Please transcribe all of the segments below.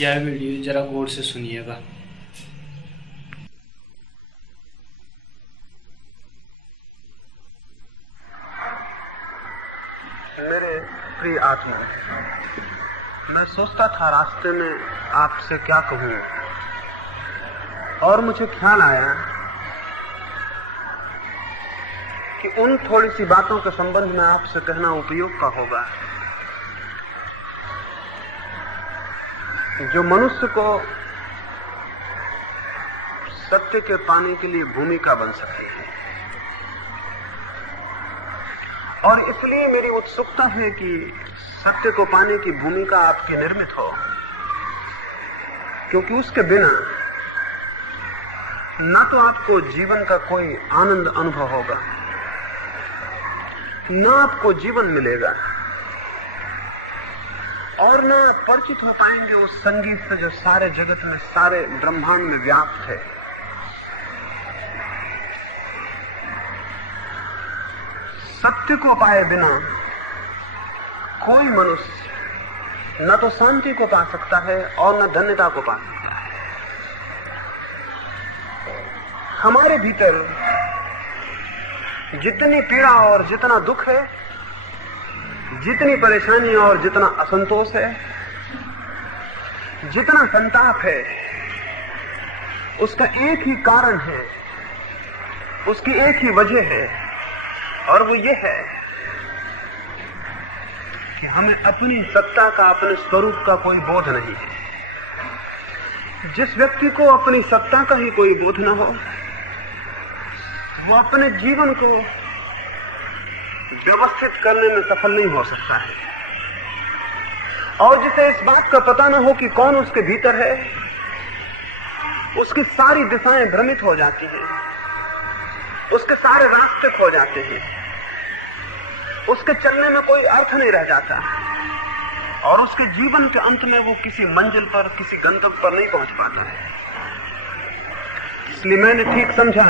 यह वीडियो जरा गौर से सुनिएगा। मेरे प्रिय आत्मा, मैं सोचता था रास्ते में आपसे क्या कहूं, और मुझे ख्याल आया कि उन थोड़ी सी बातों के संबंध में आपसे कहना उपयोग का होगा जो मनुष्य को सत्य के पाने के लिए भूमिका बन सके। और इसलिए मेरी उत्सुकता है कि सत्य को पाने की भूमिका आपकी निर्मित हो, क्योंकि उसके बिना ना तो आपको जीवन का कोई आनंद अनुभव होगा, ना आपको जीवन मिलेगा, और ना आप परिचित हो पाएंगे उस संगीत से जो सारे जगत में, सारे ब्रह्मांड में व्याप्त है। सत्य को पाए बिना कोई मनुष्य न तो शांति को पा सकता है और न धन्यता को पा सकता है। हमारे भीतर जितनी पीड़ा और जितना दुख है, जितनी परेशानी और जितना असंतोष है, जितना संताप है, उसका एक ही कारण है, उसकी एक ही वजह है, और वो ये है कि हमें अपनी सत्ता का, अपने स्वरूप का कोई बोध नहीं है। जिस व्यक्ति को अपनी सत्ता का ही कोई बोध न हो, वो अपने जीवन को व्यवस्थित करने में सफल नहीं हो सकता है। और जिसे इस बात का पता न हो कि कौन उसके भीतर है, उसकी सारी दिशाएं भ्रमित हो जाती हैं, उसके सारे रास्ते खो जाते हैं, उसके चलने में कोई अर्थ नहीं रह जाता, और उसके जीवन के अंत में वो किसी मंजिल पर, किसी गंतव्य पर नहीं पहुंच पाता है। इसलिए मैंने ठीक समझा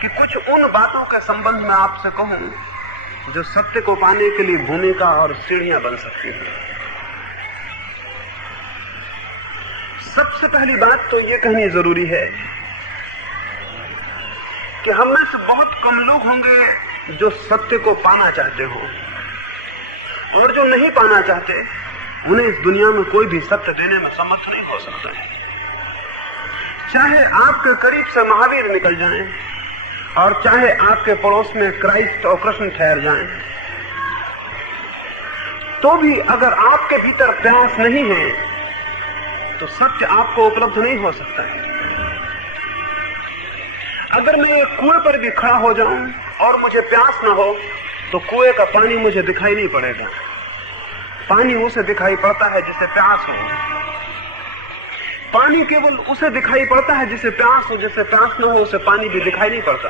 कि कुछ उन बातों के संबंध में आपसे कहूं जो सत्य को पाने के लिए भूमिका और सीढ़ियां बन सकती हैं। सबसे पहली बात तो ये कहनी जरूरी है कि हम में से बहुत कम लोग होंगे जो सत्य को पाना चाहते हो, और जो नहीं पाना चाहते उन्हें इस दुनिया में कोई भी सत्य देने में समर्थ नहीं हो सकता है। चाहे आपके करीब से महावीर निकल जाएं, और चाहे आपके पड़ोस में क्राइस्ट और कृष्ण ठहर जाएं, तो भी अगर आपके भीतर प्यास नहीं है तो सत्य आपको उपलब्ध नहीं हो सकता है। अगर मैं एक कुएं पर भी खड़ा हो जाऊं और मुझे प्यास न हो, तो कुएं का पानी मुझे दिखाई नहीं पड़ेगा। पानी उसे दिखाई पड़ता है जिसे प्यास हो। पानी केवल उसे दिखाई पड़ता है जिसे प्यास हो, जिसे प्यास न हो उसे पानी भी दिखाई नहीं पड़ता।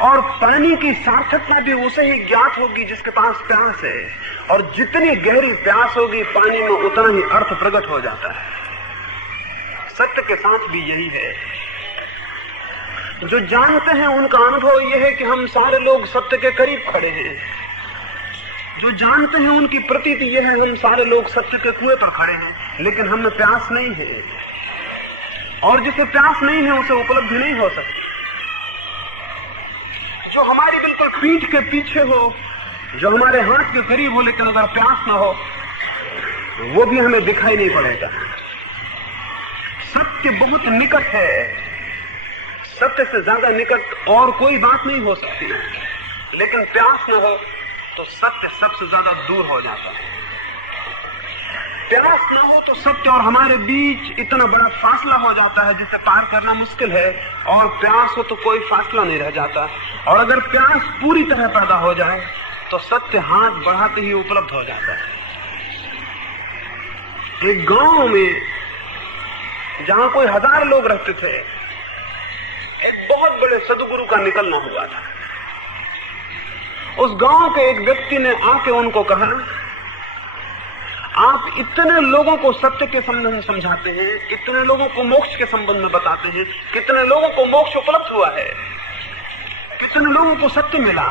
और पानी की सार्थकता भी उसे ही ज्ञात होगी जिसके पास प्यास है, और जितनी गहरी प्यास होगी पानी में उतना ही अर्थ प्रकट हो जाता है। सत्य के साथ भी यही है। जो जानते हैं उनका अनुभव यह है कि हम सारे लोग सत्य के करीब खड़े हैं। जो जानते हैं उनकी प्रतीति यह है, हम सारे लोग सत्य के कुएं पर खड़े हैं, लेकिन हमें प्यास नहीं है, और जिसे प्यास नहीं है उसे उपलब्धि नहीं हो सकती। जो हमारी बिल्कुल पीठ के पीछे हो, जो हमारे हाथ के करीब हो, लेकिन अगर प्यास ना हो वो भी हमें दिखाई नहीं पड़ेगा। सत्य बहुत निकट है, सत्य से ज्यादा निकट और कोई बात नहीं हो सकती, लेकिन प्यास न हो तो सत्य सबसे ज्यादा दूर हो जाता है। प्यास न हो तो सत्य और हमारे बीच इतना बड़ा फासला हो जाता है जिसे पार करना मुश्किल है, और प्यास हो तो कोई फासला नहीं रह जाता। और अगर प्यास पूरी तरह पैदा हो जाए तो सत्य हाथ बढ़ाते ही उपलब्ध हो जाता है। एक गांव में जहां कोई 1000 लोग रहते थे, एक बहुत बड़े सदगुरु का निकलना हुआ था। उस गांव के एक व्यक्ति ने आके उनको कहा, आप इतने लोगों को सत्य के संबंध में समझाते हैं, इतने लोगों को मोक्ष के संबंध में बताते हैं, कितने लोगों को मोक्ष उपलब्ध हुआ है, कितने लोगों को सत्य मिला।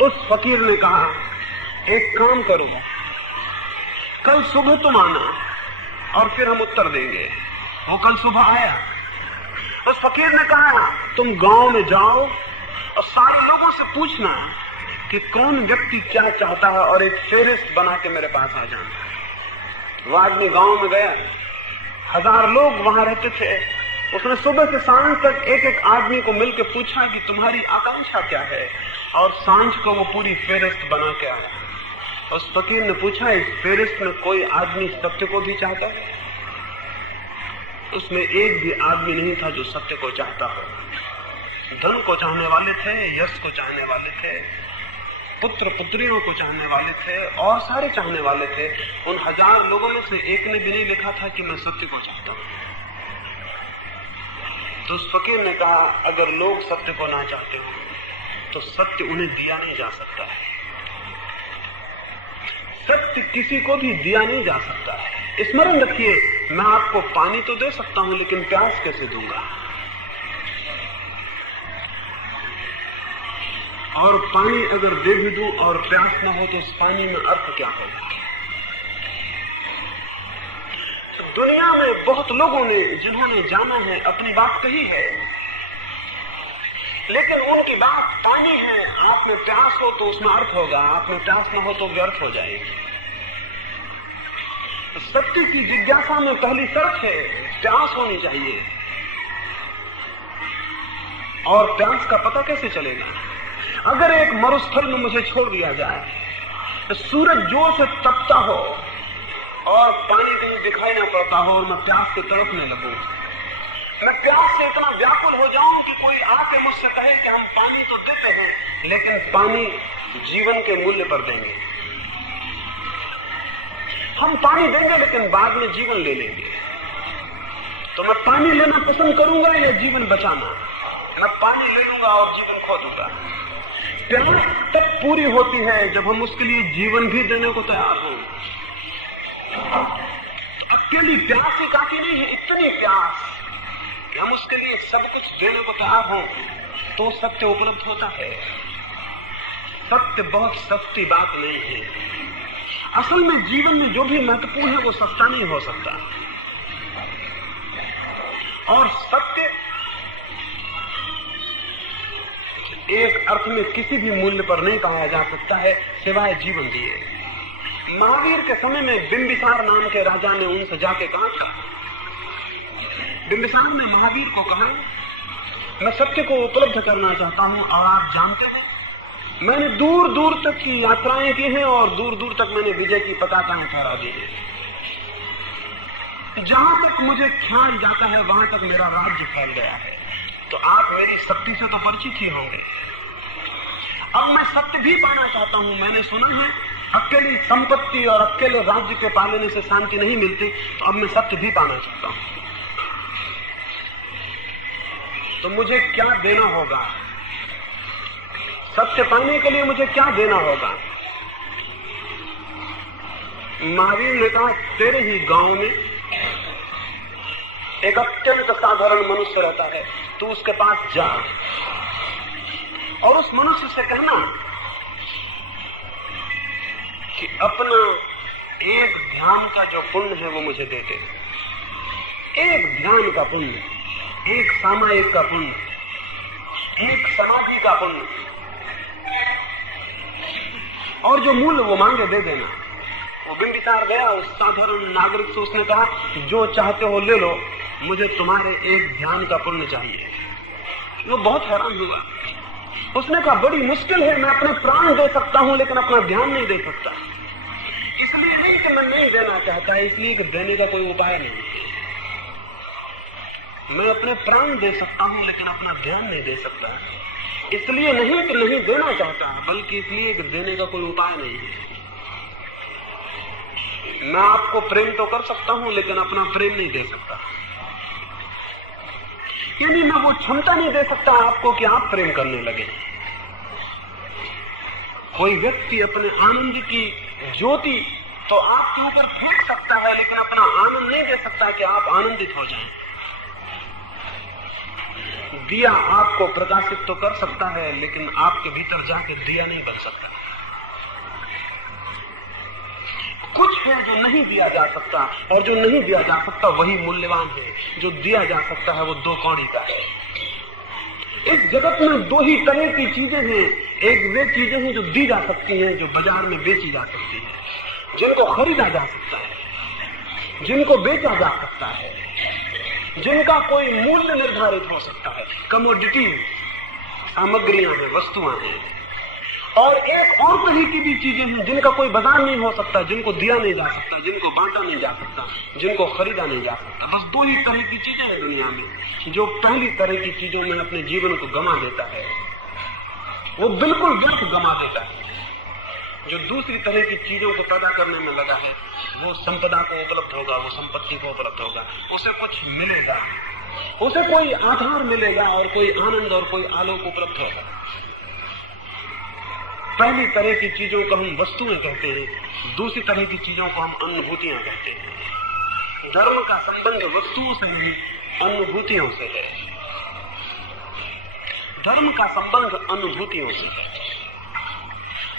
उस फकीर ने कहा, एक काम करो, कल सुबह तुम आना और फिर हम उत्तर देंगे। वो कल सुबह आया। उस फकीर ने कहा तुम गांव में जाओ और सारे लोगों से पूछना कि कौन व्यक्ति क्या चाहता है और एक फेरिस्त बना के मेरे पास आ जाना। वो आदमी गांव में गया, 1000 लोग वहां रहते थे। उसने सुबह से सांझ तक एक एक आदमी को मिलकर पूछा कि तुम्हारी आकांक्षा क्या है, और सांझ को वो पूरी फेरिस्त बना के आया। उस फकीर ने पूछा इस फेरिस्त में कोई आदमी सत्य को भी चाहता है? उसमें एक भी आदमी नहीं था जो सत्य को चाहता हो। धन को चाहने वाले थे, यश को चाहने वाले थे, पुत्र पुत्रियों को चाहने वाले थे, और सारे चाहने वाले थे। उन 1000 लोगों में से एक ने भी नहीं लिखा था कि मैं सत्य को चाहता हूं। तो उस फकीर ने कहा अगर लोग सत्य को ना चाहते हो तो सत्य उन्हें दिया नहीं जा सकता है। सत्य किसी को भी दिया नहीं जा सकता है। स्मरण रखिए, मैं आपको पानी तो दे सकता हूं लेकिन प्यास कैसे दूंगा? और पानी अगर दे भी दूं और प्यास ना हो तो उस पानी में अर्थ क्या होगा? दुनिया में बहुत लोगों ने जिन्होंने जाना है अपनी बात कही है, लेकिन उनकी बात पानी है। आप में प्यास हो तो उसमें अर्थ होगा, आप में प्यास न हो तो व्यर्थ हो जाएगी। सत्य की जिज्ञासा में पहली शर्त है प्यास होनी चाहिए। और प्यास का पता कैसे चलेगा? अगर एक मरुस्थल में मुझे छोड़ दिया जाए, तो सूरज जोर से तपता हो और पानी कहीं दिखाई ना पड़ता हो और मैं प्यास से तड़पने लगूं, मैं प्यास से इतना व्याकुल हो जाऊं कि कोई आके मुझसे कहे कि हम पानी तो देते हैं लेकिन पानी जीवन के मूल्य पर देंगे। हम पानी देंगे लेकिन बाद में जीवन ले लेंगे। तो मैं पानी लेना पसंद करूंगा या जीवन बचाना? मैं पानी ले लूंगा और जीवन खो दूंगा। प्यास तब पूरी होती है जब हम उसके लिए जीवन भी देने को तैयार हों। तो अकेली प्यास ही काफी नहीं है, इतनी प्यास कि हम उसके लिए सब कुछ देने को तैयार हों तो सत्य उपलब्ध होता है। सत्य बहुत सस्ती बात नहीं है। असल में जीवन में जो भी महत्वपूर्ण है वो सस्ता नहीं हो सकता। और सत्य एक अर्थ में किसी भी मूल्य पर नहीं कहा जा सकता है सिवाय जीवन दिए। महावीर के समय में बिंबिसार नाम के राजा ने उनसे जाके कहा था, बिंबिसार ने महावीर को कहा मैं सत्य को उपलब्ध करना चाहता हूं और आप जानते हैं मैंने दूर दूर तक की यात्राएं की हैं और दूर दूर तक मैंने विजय की पताकाएं फहरा दी है। जहां तक मुझे ख्याल जाता है वहां तक मेरा राज्य फैल गया है। तो आप मेरी शक्ति से तो परिचित ही होंगे। अब मैं सत्य भी पाना चाहता हूं। मैंने सुना है अकेली संपत्ति और अकेले राज्य के पालने से शांति नहीं मिलती, तो अब मैं सत्य भी पाना चाहता हूं। तो मुझे क्या देना होगा? सत्य पाने के लिए मुझे क्या देना होगा? महावीर ने कहा तेरे ही गांव में एक अत्यंत साधारण मनुष्य रहता है, तू उसके पास जा और उस मनुष्य से कहना कि अपना एक ध्यान का जो पुण्य है वो मुझे दे दे। एक ध्यान का पुण्य, एक सामायिक का पुण्य, एक समाधि का पुण्य, और जो मूल्य वो मांगे दे देना। वो बिंबिसार गया उस साधारण नागरिक से, उसने कहा जो चाहते हो ले लो, मुझे तुम्हारे एक ध्यान का पुण्य चाहिए। वो बहुत हैरान हुआ। उसने कहा बड़ी मुश्किल है, मैं अपने प्राण दे सकता हूं लेकिन अपना ध्यान नहीं दे सकता। इसलिए नहीं कि मैं नहीं देना चाहता, इसलिए कि देने का कोई उपाय नहीं। मैं अपने प्राण दे सकता हूं लेकिन अपना ध्यान नहीं दे सकता। इसलिए नहीं कि नहीं देना चाहता, बल्कि इसलिए कि देने का कोई उपाय नहीं है। मैं आपको प्रेम तो कर सकता हूं लेकिन अपना प्रेम नहीं दे सकता। यानी मैं वो क्षमता नहीं दे सकता आपको कि आप प्रेम करने लगे। कोई व्यक्ति अपने आनंद की ज्योति तो आपके ऊपर फेंक सकता है लेकिन अपना आनंद नहीं दे सकता कि आप आनंदित हो जाएं। दिया आपको प्रकाशित तो कर सकता है लेकिन आपके भीतर जाके दिया नहीं बन सकता। कुछ है जो नहीं दिया जा सकता, और जो नहीं दिया जा सकता वही मूल्यवान है। जो दिया जा सकता है वो 2 कौड़ी का है। इस जगत में 2 ही तरह की चीजें हैं। एक वे चीजें हैं जो दी जा सकती हैं, जो बाजार में बेची जा सकती है, जिनको खरीदा जा सकता है, जिनको बेचा जा सकता है, जिनका कोई मूल्य निर्धारित हो सकता है। कमोडिटी, सामग्रियां हैं, वस्तुएं हैं। और एक और तरह की भी चीजें हैं जिनका कोई बाजार नहीं हो सकता, जिनको दिया नहीं जा सकता, जिनको बांटा नहीं जा सकता, जिनको खरीदा नहीं जा सकता। बस 2 ही तरह की चीजें हैं दुनिया में। जो पहली तरह की चीजों में अपने जीवन को गंवा देता है वो बिल्कुल व्यर्थ गंवा देता है। जो दूसरी तरह की चीजों को पैदा करने में लगा है वो संपदा को उपलब्ध होगा, वो संपत्ति को उपलब्ध होगा, उसे कुछ मिलेगा, उसे कोई आधार मिलेगा और कोई आनंद और कोई आलोक उपलब्ध होगा। पहली तरह की चीजों को हम वस्तुएं कहते हैं, दूसरी तरह की चीजों को हम अनुभूतियां कहते हैं। धर्म का संबंध वस्तुओं से नहीं, अनुभूतियों से है। धर्म का संबंध अनुभूतियों से है।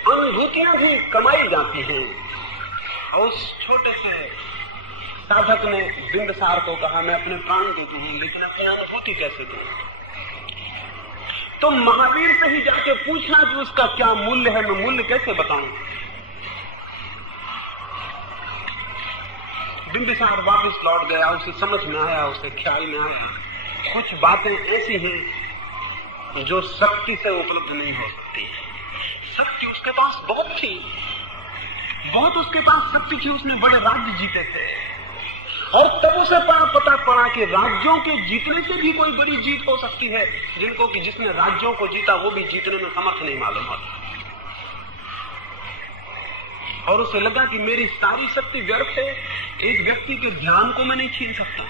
अनुभूतियां भी कमाई जाती हैं। और उस छोटे से साधक ने बिंदसार को कहा, मैं अपने प्राण दे दूं लेकिन अपनी अनुभूति कैसे दूं? तो महावीर से ही जाके पूछना कि उसका क्या मूल्य है, मैं मूल्य कैसे बताऊं? बिंदसार वापस लौट गया, उसे समझ में आया, उसे ख्याल में आया कुछ बातें ऐसी हैं जो शक्ति से उपलब्ध नहीं हो सकती। शक्ति उसके पास बहुत थी, बहुत उसके पास शक्ति थी, उसने बड़े राज्य जीते थे। और तब उसे पता पड़ा कि राज्यों के जीतने से भी कोई बड़ी जीत हो सकती है, जिनको कि जिसने राज्यों को जीता वो भी जीतने में समर्थ नहीं मालूम होता। और उसे लगा कि मेरी सारी शक्ति व्यर्थ है, एक व्यक्ति के ध्यान को मैं नहीं छीन सकता।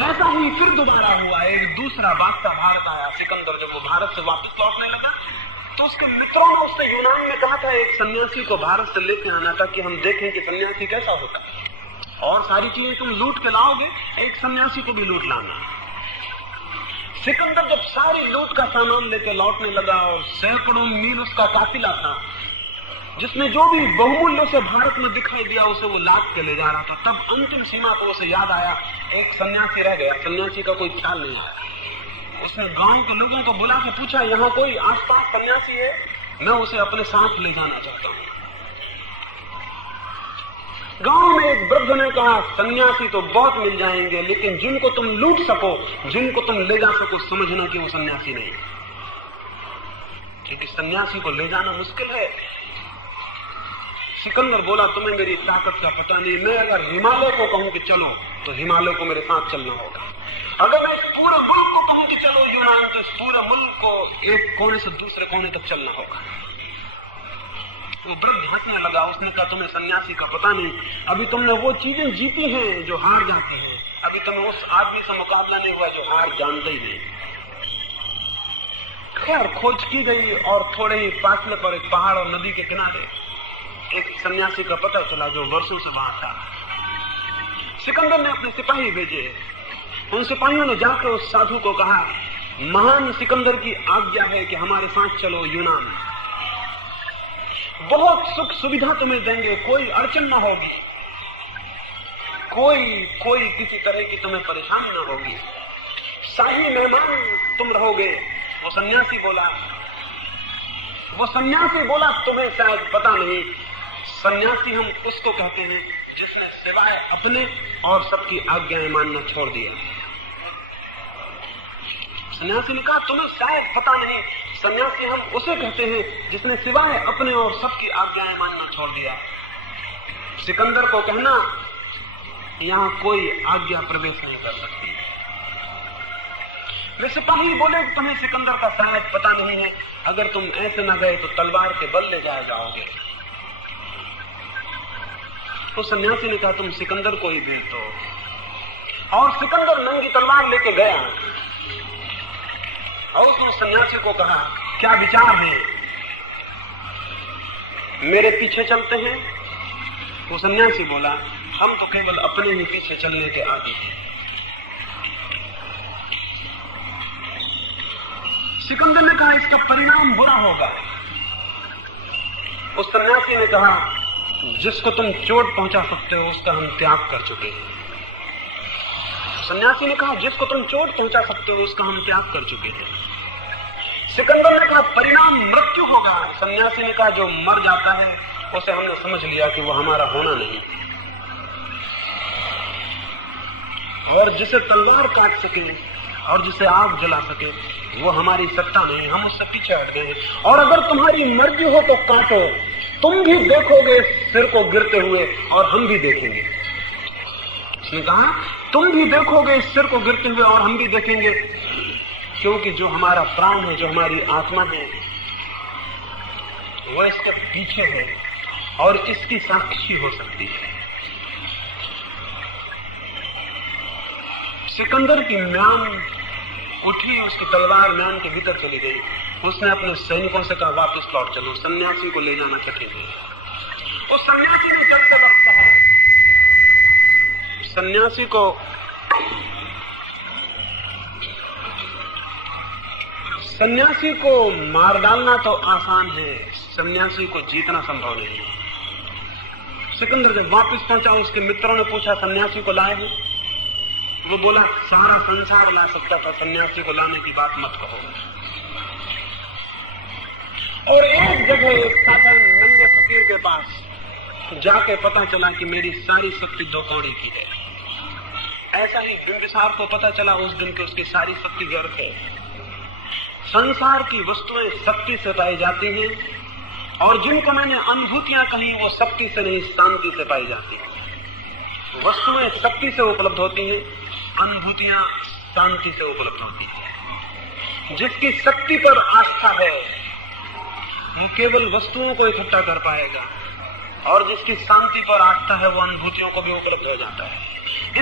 ऐसा ही फिर दोबारा हुआ। एक दूसरा बादशाह भारत आया, सिकंदर। जब वो भारत से वापस लौटने लगा तो उसके मित्रों ने उससे यूनान में कहा था एक सन्यासी को भारत से लेके आना था कि हम देखें कि सन्यासी कैसा होता है, और सारी चीजें तुम लूट के लाओगे, एक सन्यासी को भी लूट लाना। सिकंदर जब सारी लूट का सामान लेके लौटने लगा और सैकड़ों मील उसका काफिला था, जिसमें जो भी बहुमूल्य से भारत में दिखाई दिया उसे वो लाद के ले जा रहा था, तब अंतिम सीमा पर उसे याद आया एक सन्यासी रह गया। सन्यासी का कोई ख्याल नहीं आया। उसने गांव के लोगों को बुला के पूछा, यहाँ कोई आसपास सन्यासी है? मैं उसे अपने साथ ले जाना चाहता हूँ। गांव में एक वृद्ध ने कहा, सन्यासी तो बहुत मिल जाएंगे, लेकिन जिनको तुम लूट सको, जिनको तुम ले जा सको, समझना कि वो सन्यासी नहीं, क्योंकि सन्यासी को ले जाना मुश्किल है। सिकंदर बोला, तुम्हें मेरी ताकत का पता नहीं। मैं अगर हिमालय को कहूं कि चलो तो हिमालय को मेरे साथ चलना होगा। अगर मैं इस पूरे मुल्क को कहूं कि चलो यूनान, तो इस पूरे मुल्क को एक कोने से दूसरे कोने तक चलना होगा। वो वृद्ध हंसने लगा। उसने कहा, तुम्हें सन्यासी का पता नहीं, अभी तुमने वो चीजें जीती हैं जो हार जाती हैं। अभी तुम्हें उस आदमी से मुकाबला नहीं हुआ जो हार जानता ही नहीं। खैर खोज की गई और थोड़े ही फासले पर एक पहाड़ और नदी के किनारे एक सन्यासी का पता चला जो वर्षों से वहां था। सिकंदर ने अपने सिपाही भेजे। उन सिपाहियों ने जाकर उस साधु को कहा, महान सिकंदर की आज्ञा है कि हमारे साथ चलो यूनान, बहुत सुख सुविधा तुम्हें देंगे, कोई अड़चन न होगी, कोई किसी तरह की तुम्हें परेशानी न होगी, शाही मेहमान तुम रहोगे। वो सन्यासी बोला, तुम्हें शायद पता नहीं, सन्यासी हम उसको कहते हैं जिसने सिवाय अपने और सबकी आज्ञाएं मानना छोड़ दिया। सन्यासी ने कहा, तुम्हें शायद पता नहीं, सन्यासी हम उसे कहते हैं जिसने सिवाय अपने और सबकी आज्ञाएं मानना छोड़ दिया। सिकंदर को कहना, यहां कोई आज्ञा प्रवेश नहीं कर सकती। वे सिपाही बोले, तुम्हें सिकंदर का शायद पता नहीं है, अगर तुम ऐसे न गए तो तलवार के बल ले जाए जाओगे। तो सन्यासी ने कहा, तुम सिकंदर को ही भेज दो। और सिकंदर नंगी तलवार लेके गया और उसने सन्यासी को कहा, क्या विचार है, मेरे पीछे चलते हैं? वो सन्यासी बोला, हम तो केवल अपने ही पीछे चलने के आदी हैं। सिकंदर ने कहा, इसका परिणाम बुरा होगा। उस सन्यासी ने कहा, जिसको तुम चोट पहुंचा सकते हो उसका हम त्याग कर चुके हैं। सन्यासी ने कहा जिसको तुम चोट पहुंचा सकते हो उसका हम त्याग कर चुके हैं। सिकंदर ने कहा परिणाम मृत्यु होगा। सन्यासी ने कहा जो मर जाता है उसे हमने समझ लिया कि वो हमारा होना नहीं, और जिसे तलवार काट सके और जिसे आग जला सके वो हमारी सत्ता नहीं, हम उससे पीछे हट गए। और अगर तुम्हारी मर्जी हो तो काटो, तुम भी देखोगे सिर को गिरते हुए और हम भी देखेंगे। उसने कहा तुम भी देखोगे इस सिर को गिरते हुए और हम भी देखेंगे, क्योंकि जो हमारा प्राण है, जो हमारी आत्मा है, वो इसके पीछे है और इसकी साक्षी हो सकती है। सिकंदर की म्यान उठी, उसकी तलवार म्यान के भीतर चली गई। उसने अपने सैनिकों से कहा वापस लौट चलो, सन्यासी को ले जाना कठिन है। उस सन्यासी ने चलते वक्त कहा, सन्यासी को मार डालना तो आसान है, सन्यासी को जीतना संभव नहीं है। सिकंदर जब वापस पहुंचा उसके मित्रों ने पूछा सन्यासी को लाए हैं? वो बोला सारा संसार ला सकता था, सन्यासी को लाने की बात मत कहो। और एक जगह एक साधारण नंगे फकीर के पास जाके पता चला कि मेरी सारी शक्ति 2 कौड़ी की है। ऐसा ही बिंबिसार को पता चला उस दिन की उसकी सारी शक्ति व्यर्थ है। संसार की वस्तुएं शक्ति से पाई जाती हैं और जिनको मैंने अनुभूतियां कही वो शक्ति से नहीं शांति से पाई जाती हैं। वस्तुएं शक्ति से उपलब्ध होती हैं, अनुभूतियां शांति से उपलब्ध होती हैं। जिसकी शक्ति पर आस्था है वो केवल वस्तुओं को इकट्ठा कर पाएगा, और जिसकी शांति पर आस्था है वो अनुभूतियों को भी उपलब्ध हो जाता है।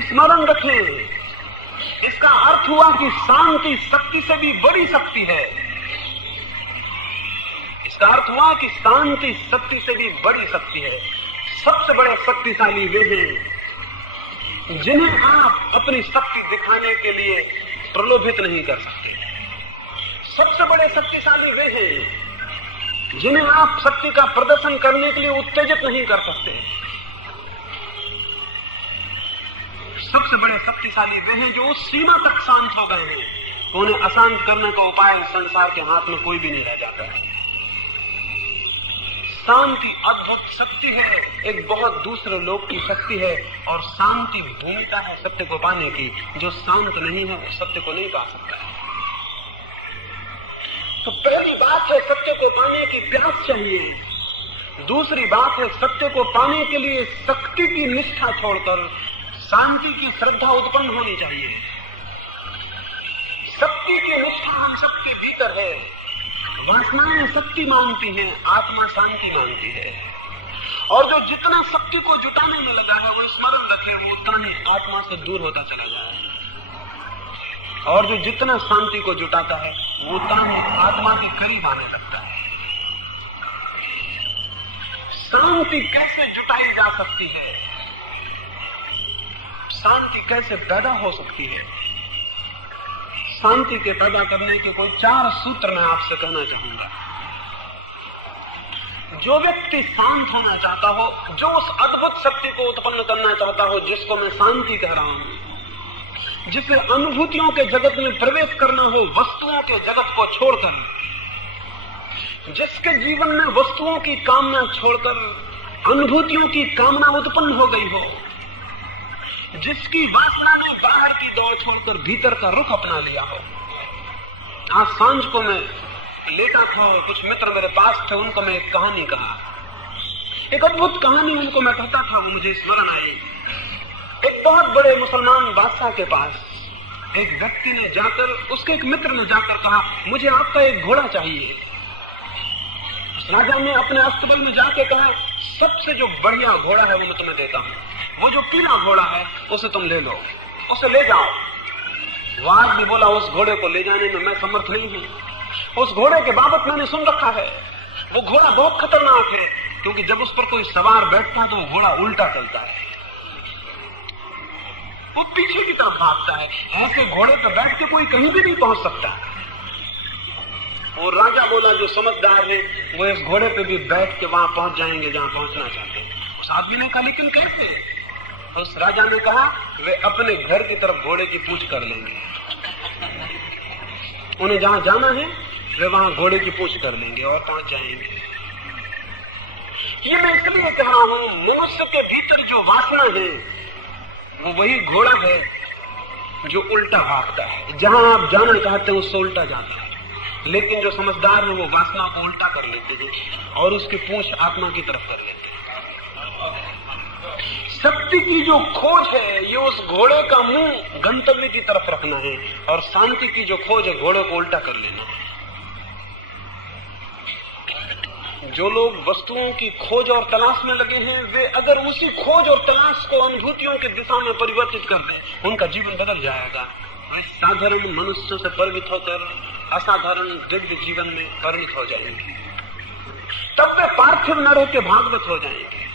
स्मरण रखें, इसका अर्थ हुआ कि शांति शक्ति से भी बड़ी शक्ति है। इसका अर्थ हुआ कि शांति शक्ति से भी बड़ी शक्ति है। सबसे बड़े शक्तिशाली वे हैं जिन्हें आप अपनी शक्ति दिखाने के लिए प्रलोभित नहीं कर सकते। सबसे बड़े शक्तिशाली वे हैं जिन्हें आप शक्ति का प्रदर्शन करने के लिए उत्तेजित नहीं कर सकते। सबसे बड़े शक्तिशाली वे हैं जो उस सीमा तक शांत हो गए हैं तो उन्हें अशांत करने का उपाय संसार के हाथ में कोई भी नहीं रह जाता है। शांति अद्भुत शक्ति है, एक बहुत दूसरे लोक की शक्ति है, और शांति भूमिका है सत्य को पाने की। जो शांत नहीं है वो सत्य को नहीं पा सकता है। तो पहली बात है सत्य को पाने की प्यास चाहिए। दूसरी बात है सत्य को पाने के लिए शक्ति की निष्ठा छोड़कर शांति की श्रद्धा उत्पन्न होनी चाहिए। शक्ति की निष्ठा हम सबके भीतर है। वासनाएं शक्ति मांगती हैं, आत्मा शांति मांगती है। और जो जितना शक्ति को जुटाने में लगा है वो स्मरण रखे वो उतना ही आत्मा से दूर होता चला जाए, और जो जितना शांति को जुटाता है वो उतना ही आत्मा के करीब आने लगता है। शांति कैसे जुटाई जा सकती है, शांति कैसे पैदा हो सकती है? शांति के पैदा करने के कोई 4 सूत्र मैं आपसे कहना चाहूंगा। जो व्यक्ति शांत होना चाहता हो, जो उस अद्भुत शक्ति को उत्पन्न करना चाहता हो जिसको मैं शांति कह रहा हूं, जिसे अनुभूतियों के जगत में प्रवेश करना हो वस्तुओं के जगत को छोड़कर, जिसके जीवन में वस्तुओं की कामना छोड़कर अनुभूतियों की कामना उत्पन्न हो गई हो, जिसकी वासना ने बाहर की दौड़ छोड़कर भीतर का रुख अपना लिया हो। आज सांझ को मैं लेटा था और कुछ मित्र मेरे पास थे, उनको मैं एक कहानी कहा, एक अद्भुत कहानी उनको मैं कहता था, वो मुझे स्मरण आई। एक बहुत बड़े मुसलमान बादशाह के पास एक व्यक्ति ने जाकर, उसके एक मित्र ने जाकर कहा मुझे आपका एक घोड़ा चाहिए। उस राजा ने अपने अस्तबल में जाके कहा सबसे जो बढ़िया घोड़ा है वो मैं तुम्हें देता हूं, वो जो पीला घोड़ा है उसे तुम ले लो, उसे ले जाओ। वो आदमी बोला उस घोड़े को ले जाने में मैं समर्थ नहीं हूं, उस घोड़े के बाबत मैंने सुन रखा है, वो घोड़ा बहुत खतरनाक है, क्योंकि जब उस पर कोई सवार बैठता है तो वो घोड़ा उल्टा चलता है, वो पीछे की तरफ भागता है, ऐसे घोड़े पर बैठ के कोई कहीं भी नहीं पहुंच सकता। और राजा बोला जो समझदार है वो इस घोड़े पे भी बैठ के वहां पहुंच जाएंगे जहां पहुंचना चाहते हैं। उस आदमी ने कहा लेकिन कैसे? उस राजा ने कहा वे अपने घर की तरफ घोड़े की पूंछ कर लेंगे, उन्हें जहां जाना है वे वहां घोड़े की पूंछ कर लेंगे और पहुंच जाएंगे। ये मैं इसलिए कह रहा हूं, मनुष्य के भीतर जो वासना है वो वही घोड़ा है जो उल्टा भागता है। जहां आप जाना चाहते हैं उससे उल्टा जाता है। लेकिन जो समझदार है वो वासना को उल्टा कर लेते हैं और उसकी पूंछ आत्मा की तरफ कर लेते हैं। शक्ति की जो खोज है ये उस घोड़े का मुंह गंतव्य की तरफ रखना है, और शांति की जो खोज है घोड़े को उल्टा कर लेना है। जो लोग वस्तुओं की खोज और तलाश में लगे हैं, वे अगर उसी खोज और तलाश को अनुभूतियों की दिशा में परिवर्तित कर दें, उनका जीवन बदल जाएगा। वे साधारण मनुष्यों से परिचित होकर असाधारण दिव्य जीवन में परिणित हो जाएंगे। तब वे पार्थिव न रह के भागवत हो जाएंगे।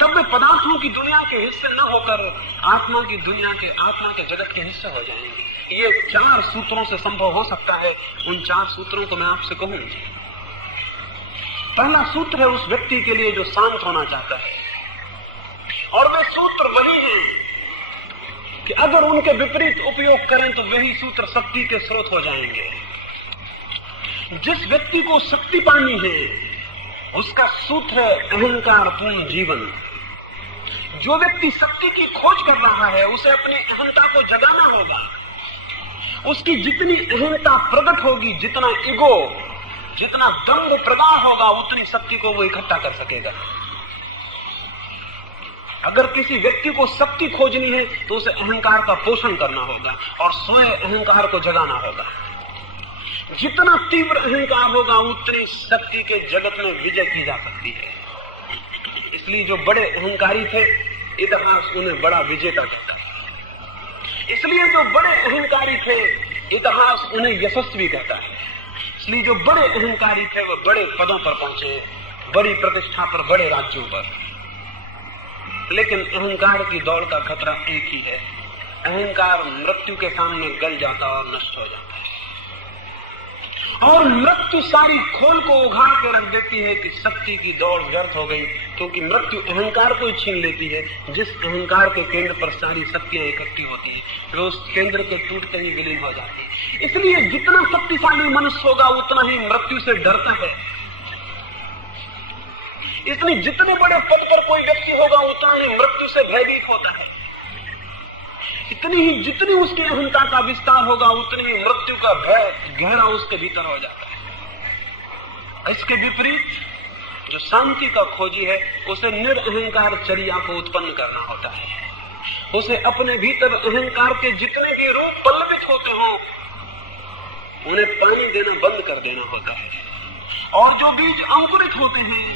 तब वे पदार्थों की दुनिया के हिस्से न होकर आत्मा की दुनिया के, आत्मा के जगत के हिस्से हो जाएंगे। ये 4 सूत्रों से संभव हो सकता है। उन 4 सूत्रों को मैं आपसे कहूं। पहला सूत्र है उस व्यक्ति के लिए जो शांत होना चाहता है, और वे सूत्र वही हैं कि अगर उनके विपरीत उपयोग करें तो वही सूत्र शक्ति के स्रोत हो जाएंगे। जिस व्यक्ति को शक्ति पानी है उसका सूत्र है अहंकार पूर्ण जीवन। जो व्यक्ति शक्ति की खोज कर रहा है उसे अपनी अहंता को जगाना होगा। उसकी जितनी अहंता प्रकट होगी, जितना ईगो, जितना दम्भ प्रगाढ़ होगा, उतनी शक्ति को वो इकट्ठा कर सकेगा। अगर किसी व्यक्ति को शक्ति खोजनी है तो उसे अहंकार का पोषण करना होगा और स्वयं अहंकार को जगाना होगा। जितना तीव्र अहंकार होगा उतनी शक्ति के जगत में विजय की जा सकती है। इसलिए जो बड़े अहंकारी थे, इतिहास उन्हें बड़ा विजेता कहता है। इसलिए जो बड़े अहंकारी थे, इतिहास उन्हें यशस्वी कहता है। इसलिए जो बड़े अहंकारी थे वो बड़े पदों पर पहुंचे, बड़ी प्रतिष्ठा पर, बड़े राज्यों पर। लेकिन अहंकार की दौड़ का खतरा एक ही है, अहंकार मृत्यु के सामने गल जाता और नष्ट हो जाता है। और मृत्यु सारी खोल को उघाड़ के रख देती है कि शक्ति की दौड़ व्यर्थ हो गई, क्योंकि मृत्यु अहंकार को ही छीन लेती है। जिस अहंकार के केंद्र पर सारी शक्तियां इकट्ठी होती है, वो उस केंद्र के टूटते ही विलीन हो जाती है। इसलिए जितना शक्तिशाली मनुष्य होगा उतना ही मृत्यु से डरता है। इसलिए जितने बड़े पद पर कोई व्यक्ति होगा उतना ही मृत्यु से भयभीत होता है। जितनी उसकी अहंता का विस्तार होगा उतनी ही मृत्यु का भय गहरा उसके भीतर हो जाता है। इसके विपरीत जो शांति का खोजी है उसे निरअहंकार चर्या को उत्पन्न करना होता है। उसे अपने भीतर अहंकार के जितने भी रूप पल्लवित होते हों उन्हें पानी देना बंद कर देना होता है, और जो बीज अंकुरित होते हैं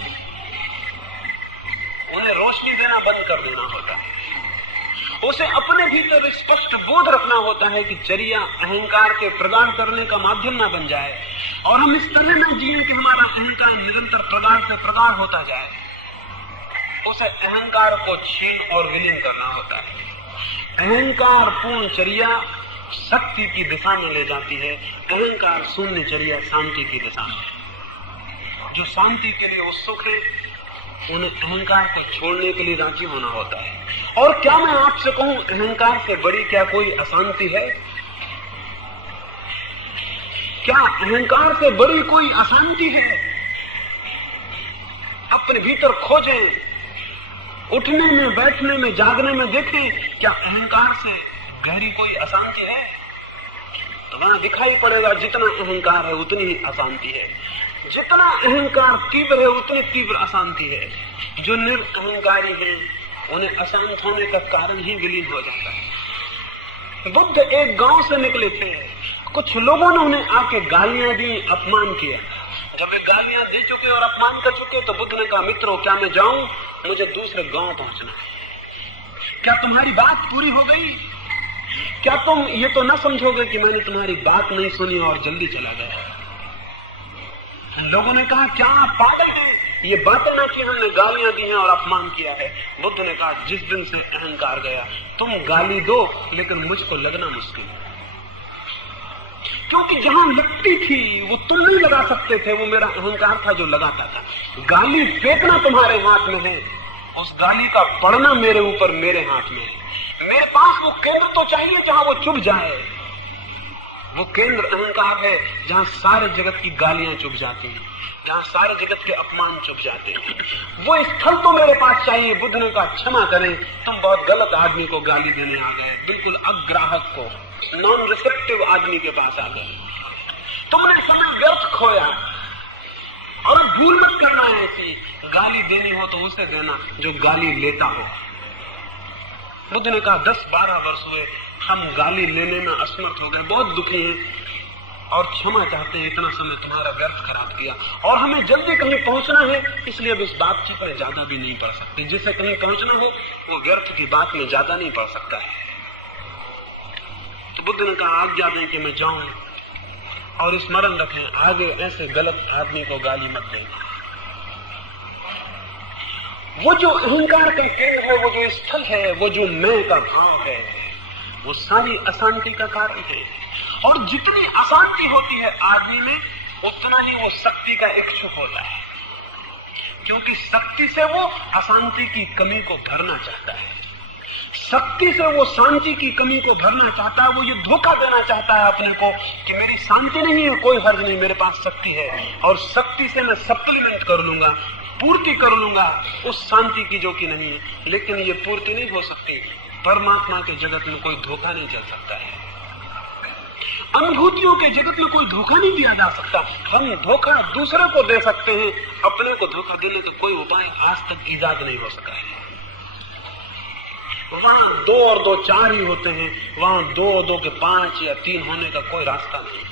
उन्हें रोशनी देना बंद कर देना होता है। उसे अपने भीतर स्पष्ट बोध रखना होता है कि चर्या अहंकार के प्रगाढ़ करने का माध्यम न बन जाए, और हम इस तरह न जिए कि हमारा अहंकार निरंतर प्रगाढ़ से प्रगाढ़ होता जाए। उसे अहंकार को छीन और विलीन करना होता है। अहंकार पूर्ण चर्या शक्ति की दिशा में ले जाती है, अहंकार शून्य चर्या शांति की दिशा में। जो शांति के लिए उत्सुक है उन्हें अहंकार को छोड़ने के लिए राजी होना होता है। और क्या मैं आपसे कहूं, अहंकार से बड़ी क्या कोई अशांति है? क्या अहंकार से बड़ी कोई अशांति है? अपने भीतर खोजें, उठने में, बैठने में, जागने में देखें, क्या अहंकार से गहरी कोई अशांति है? तो वहां दिखाई पड़ेगा जितना अहंकार है उतनी ही अशांति है। जितना अहंकार तीव्र है उतनी तीव्र अशांति है। जो निरअहंकारी है उन्हें अशांत होने का कारण ही विलीन हो जाता है। बुद्ध एक गांव से निकले थे, कुछ लोगों ने उन्हें आके गालियां दी, अपमान किया। जब वे गालियां दे चुके और अपमान कर चुके तो बुद्ध ने कहा, मित्रों क्या मैं जाऊं? मुझे दूसरे गांव पहुंचना है। क्या तुम्हारी बात पूरी हो गई? क्या तुम ये तो न समझोगे कि मैंने तुम्हारी बात नहीं सुनी और जल्दी चला गया? लोगों ने कहा, क्या आप पागल हैं? ये बातें ना कि हमने गालियां दी हैं और अपमान किया है। बुद्ध ने कहा, जिस दिन से अहंकार गया तुम गाली दो लेकिन मुझको लगना मुश्किल है, क्योंकि जहां लगती थी वो तुम नहीं लगा सकते थे, वो मेरा अहंकार था जो लगाता था। गाली फेंकना तुम्हारे हाथ में है, उस गाली का पड़ना मेरे ऊपर, मेरे हाथ में। मेरे पास वो केंद्र तो चाहिए जहां वो चुभ जाए। वो केंद्र अहंकार है जहां सारे जगत की गालियां चुभ जाती हैं, जहां सारे जगत के अपमान चुभ जाते हैं। वो स्थल तो मेरे पास चाहिए। बुद्ध ने कहा क्षमा करें, तुम बहुत गलत आदमी को गाली देने आ गए, बिल्कुल अग्राहक को, नॉन रिसेप्टिव आदमी के पास आ गए। तुमने समय व्यर्थ खोया। और भूल मत करना है ऐसी गाली देनी हो तो उसे देना जो गाली लेता हो। बुद्ध ने कहा 10-12 वर्ष हुए, हम गाली लेने में असमर्थ हो गए, बहुत दुखी हैं और क्षमा चाहते हैं, इतना समय तुम्हारा व्यर्थ खराब किया। और हमें जल्दी कहीं पहुंचना है, इसलिए अब इस बातचीत पर ज्यादा भी नहीं पड़ सकते। जिसे कहीं पहुंचना हो वो व्यर्थ की बात में ज्यादा नहीं पड़ सकता है। तो बुद्ध ने कहा आज्ञा दें कि मैं जाऊं, और स्मरण रखें आगे ऐसे गलत आदमी को गाली मत देना। वो जो अहंकार का केंद्र है, वो जो स्थल है, वो जो मैं का भाव है, वो सारी अशांति का कारण है। और जितनी अशांति होती है आदमी में, उतना ही वो शक्ति का इच्छुक होता है, क्योंकि शक्ति से वो अशांति की कमी को भरना चाहता है। शक्ति से वो शांति की कमी को भरना चाहता है। वो ये धोखा देना चाहता है अपने को कि मेरी शांति नहीं है, कोई हर्ज नहीं, मेरे पास शक्ति है, और शक्ति से मैं सप्लीमेंट कर लूंगा, पूर्ति कर लूंगा उस शांति की जो कि नहीं है। लेकिन ये पूर्ति नहीं हो सकती। परमात्मा के जगत में कोई धोखा नहीं चल सकता है। अनुभूतियों के जगत में कोई धोखा नहीं दिया जा सकता। हम धोखा दूसरे को दे सकते हैं, अपने को धोखा देने का कोई उपाय आज तक ईजाद नहीं हो सका है। वहां 2 और 2 4 ही होते हैं, वहां 2 और 2 के 5 या 3 होने का कोई रास्ता नहीं।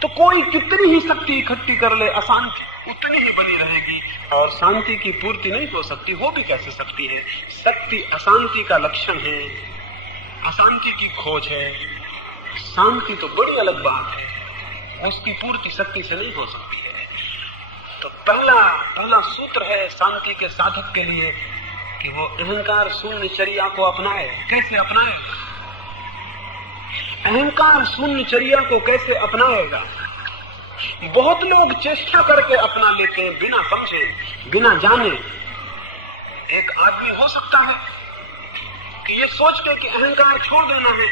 तो कोई कितनी ही शक्ति इकट्ठी कर ले, अशांति उतनी ही बनी रहेगी और शांति की पूर्ति नहीं हो सकती। हो भी कैसे सकती है? शक्ति अशांति का लक्षण है, अशांति की खोज है। शांति तो बड़ी अलग बात है, उसकी पूर्ति शक्ति से नहीं हो सकती है। तो पहला सूत्र है शांति के साधक के लिए कि वो अहंकार शून्य चर्या को अपनाए। कैसे अपनाए? अहंकार शून्य चर्या को कैसे अपनाएगा? बहुत लोग चेष्टा करके अपना लेते हैं, बिना समझे, बिना जाने। एक आदमी हो सकता है कि ये सोच के कि अहंकार छोड़ देना है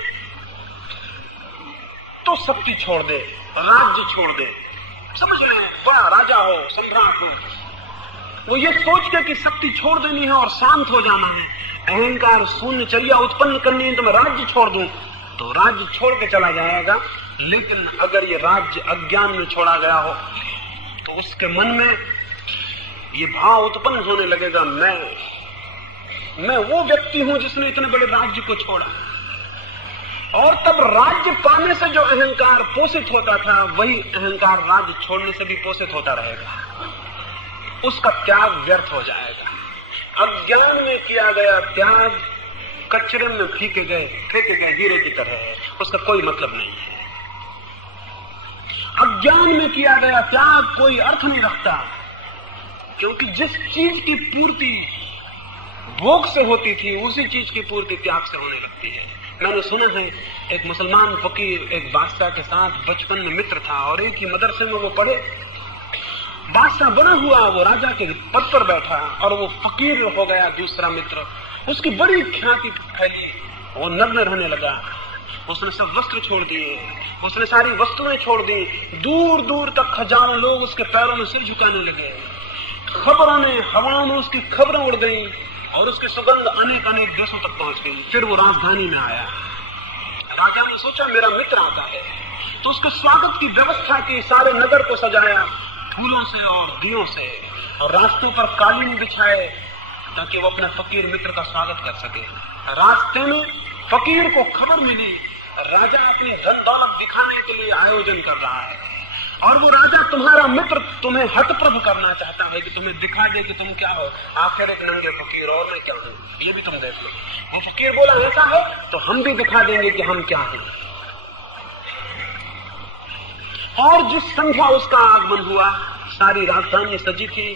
तो शक्ति छोड़ दे, राज्य छोड़ दे। समझ रहे हैं? बड़ा राजा हो, सम्राट हो, वो ये सोच के कि शक्ति छोड़ देनी है और शांत हो जाना है, अहंकार शून्य चर्या उत्पन्न करनी है तो मैं राज्य छोड़ दूं, तो राज्य छोड़ के चला जाएगा। लेकिन अगर ये राज्य अज्ञान में छोड़ा गया हो तो उसके मन में ये भाव उत्पन्न होने लगेगा, मैं वो व्यक्ति हूं जिसने इतने बड़े राज्य को छोड़ा। और तब राज्य पाने से जो अहंकार पोषित होता था, वही अहंकार राज्य छोड़ने से भी पोषित होता रहेगा। उसका त्याग व्यर्थ हो जाएगा। अज्ञान में किया गया त्याग कचरे में फेंके गए हीरे की तरह है, उसका कोई मतलब नहीं है। अज्ञान में किया गया त्याग कोई अर्थ नहीं रखता, क्योंकि जिस चीज की पूर्ति भोग से होती थी, उसी चीज की पूर्ति त्याग से होने लगती है। मैंने सुना है एक मुसलमान फकीर एक बादशाह के साथ बचपन में मित्र था और एक ही मदरसे में वो पढ़े। बादशाह बना हुआ, वो राजा के पद पर बैठा और वो फकीर हो गया दूसरा मित्र। उसकी बड़ी ख्याति फैली, वो नग्न रहने लगा, उसने सब वस्त्र छोड़ दिए, उसने सारी वस्तुएं छोड़ दी। दूर दूर तक हजारों लोग उसके पैरों में सिर झुकाने लगे। खबरों ने हवाओं में उसकी खबरें उड़ गई और उसकी सुगंध अनेक अनेक देशों तक पहुंच गई। फिर वो राजधानी में आया। राजा ने सोचा मेरा मित्र आता है, तो उसके स्वागत की व्यवस्था की, सारे नगर को सजाया फूलों से और दियों से, और रास्तों पर कालीन बिछाए ताकि वो अपने फकीर मित्र का स्वागत कर सके। रास्ते में फकीर को खबर मिली राजा अपनी धन दौलत दिखाने के लिए आयोजन कर रहा है, और वो राजा तुम्हारा मित्र तुम्हें हतप्रभ करना चाहता है कि तुम्हें दिखा दे कि तुम क्या हो। आखिर एक नंगे फकीर, और मैं क्या हूँ ये भी तुम देख लो। वो फकीर बोला ऐसा है तो हम भी दिखा देंगे कि हम क्या हैं। और जिस संख्या उसका आगमन हुआ, सारी राजधानी सजी थी।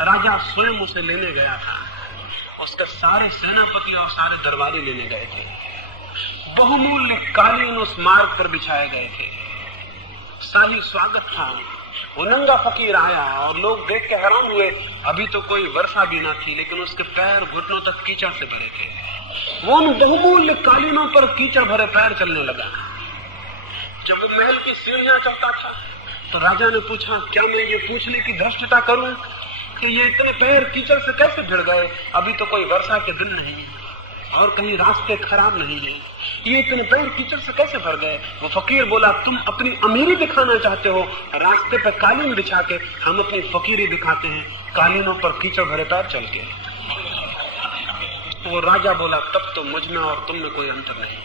राजा स्वयं उसे लेने गया था, उसके सारे सेनापति और सारे दरबारी लेने गए थे। बहुमूल्य कालीन उस मार्ग पर बिछाए गए थे, शाही स्वागत था। वो नंगा फकीर आया और लोग देख के हैरान हुए। अभी तो कोई वर्षा भी ना थी, लेकिन उसके पैर घुटनों तक कीचड़ से भरे थे। वो उन बहुमूल्य कालीनों पर कीचड़ भरे पैर चलने लगा। जब वो महल की सीढ़ियां चढ़ता था तो राजा ने पूछा, क्या मैं ये पूछने की धृष्टता करूं कि ये इतने पैर कीचड़ से कैसे भिड़ गए? अभी तो कोई वर्षा के दिन नहीं है और कहीं रास्ते खराब नहीं है, ये इतने पैर कीचड़ से कैसे भर गए? वो फकीर बोला, तुम अपनी अमीरी दिखाना चाहते हो, रास्ते पे कालीन बिछा के, हम अपनी फकीरी दिखाते हैं कालीनों पर कीचड़ भरे पैर चल के। वो राजा बोला, तब तो मुझ में और तुम में कोई अंतर नहीं।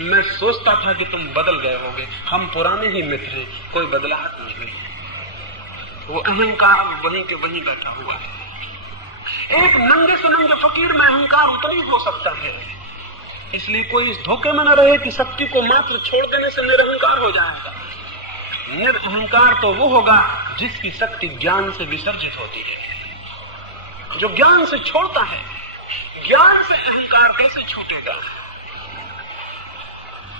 मैं सोचता था कि तुम बदल गए होगे, हम पुराने ही मित्र हैं, कोई बदलाहट नहीं हुई। वो अहंकार वहीं के वहीं बैठा हुआ है। एक नंगे से नंगे फकीर में अहंकार उतना ही हो सकता है, इसलिए कोई इस धोखे में न रहे कि शक्ति को मात्र छोड़ देने से निरहंकार हो जाएगा। निरअहंकार तो वो होगा जिसकी शक्ति ज्ञान से विसर्जित होती है, जो ज्ञान से छोड़ता है। ज्ञान से अहंकार कैसे छूटेगा?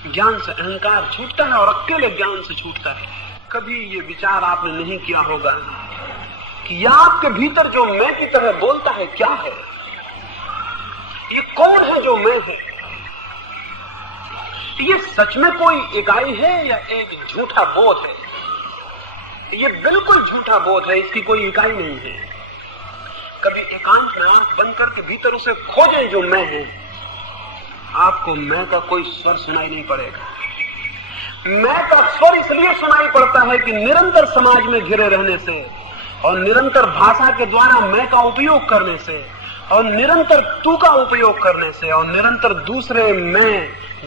ज्ञान से अहंकार छूटता है और अकेले ज्ञान से छूटता है। कभी ये विचार आपने नहीं किया होगा कि आपके भीतर जो मैं की तरह बोलता है क्या है? ये कौन है जो मैं है? ये सच में कोई इकाई है या एक झूठा बोध है? ये बिल्कुल झूठा बोध है, इसकी कोई इकाई नहीं है। कभी एकांत में आंख बंद करके भीतर उसे खोजें जो मैं है, आपको मैं का कोई स्वर सुनाई नहीं पड़ेगा। मैं का स्वर इसलिए सुनाई पड़ता है कि निरंतर समाज में घिरे रहने से और निरंतर भाषा के द्वारा मैं का उपयोग करने से और निरंतर तू का उपयोग करने से और निरंतर दूसरे मैं,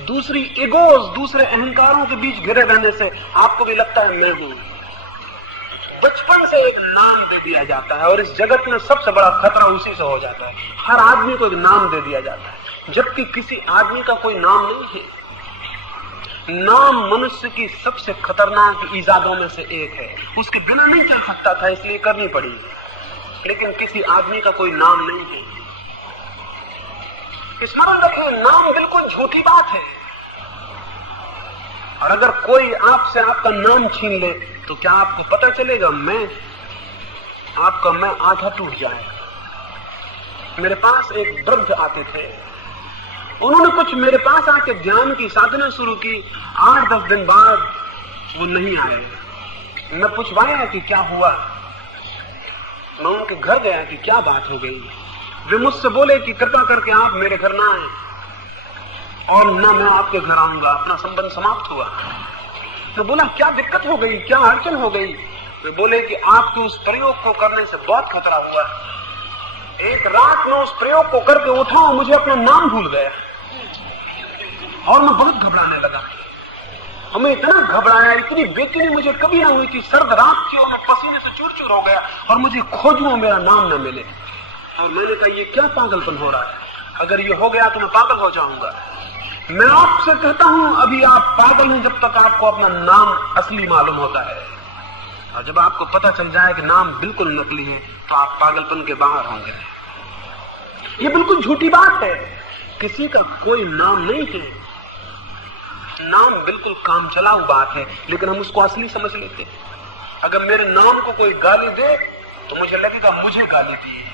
दूसरी इगोज, दूसरे अहंकारों के बीच घिरे रहने से आपको भी लगता है मैं हूं। बचपन से एक नाम दे दिया जाता है और इस जगत में सबसे बड़ा खतरा उसी से हो जाता है। हर आदमी को एक नाम दे दिया जाता है, जबकि किसी आदमी का कोई नाम नहीं है। नाम मनुष्य की सबसे खतरनाक ईजादों में से एक है। उसके बिना नहीं चल सकता था, इसलिए करनी पड़ी, लेकिन किसी आदमी का कोई नाम नहीं है। स्मरण रखिए, नाम बिल्कुल झूठी बात है। और अगर कोई आपसे आपका नाम छीन ले तो क्या आपको पता चलेगा? मैं, आपका मैं आधा टूट जाएगा। मेरे पास एक वृद्ध आते थे, उन्होंने कुछ मेरे पास आके ध्यान की साधना शुरू की। 8-10 दिन बाद वो नहीं आए। मैं पूछवाया कि क्या हुआ। मैं उनके घर गया कि क्या बात हो गई। वे मुझसे बोले कि कृपा करके आप मेरे घर ना आए और न मैं आपके घर आऊंगा, अपना संबंध समाप्त हुआ। मैं बोला, क्या दिक्कत हो गई, क्या अड़चन हो गई? वे बोले कि आपके उस प्रयोग को करने से बहुत खतरा हुआ। एक रात में उस प्रयोग को करके उठा और मुझे अपना नाम भूल गया और मैं बहुत घबराने लगा। हमें इतना घबराया, इतनी बेचैनी मुझे कभी ना हुई थी। सर्द रात थी और मैं पसीने से चूर-चूर हो गया और मुझे खोजूं मेरा नाम न मिले। और मैंने कहा, ये क्या पागलपन हो रहा है? अगर ये हो गया तो मैं पागल हो जाऊंगा। मैं आपसे कहता हूं, अभी आप पागल हैं जब तक आपको अपना नाम असली मालूम होता है, और जब आपको पता चल जाए कि नाम बिल्कुल नकली है तो आप पागलपन के बाहर होंगे। ये बिल्कुल झूठी बात है, किसी का कोई नाम नहीं है। नाम बिल्कुल काम चलाऊ बात है, लेकिन हम उसको असली समझ लेते हैं। अगर मेरे नाम को कोई गाली दे तो मुझे लगेगा मुझे गाली दी है।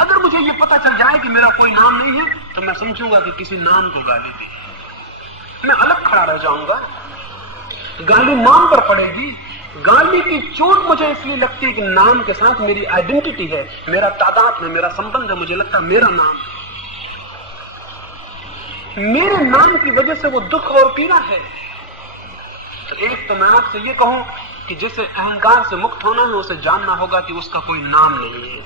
अगर मुझे ये पता चल जाए कि मेरा कोई नाम नहीं है तो मैं समझूंगा कि किसी नाम को गाली दी। मैं अलग खड़ा रह जाऊंगा, गाली नाम पर पड़ेगी। गाली की चोट मुझे इसलिए लगती है कि नाम के साथ मेरी आइडेंटिटी है, मेरा तादाद में मेरा संबंध है। मुझे लगता है मेरा नाम है, मेरे नाम की वजह से वो दुख और पीड़ा है। तो एक तो मैं आपसे ये कहूं कि जिसे अहंकार से मुक्त होना है उसे जानना होगा कि उसका कोई नाम नहीं है।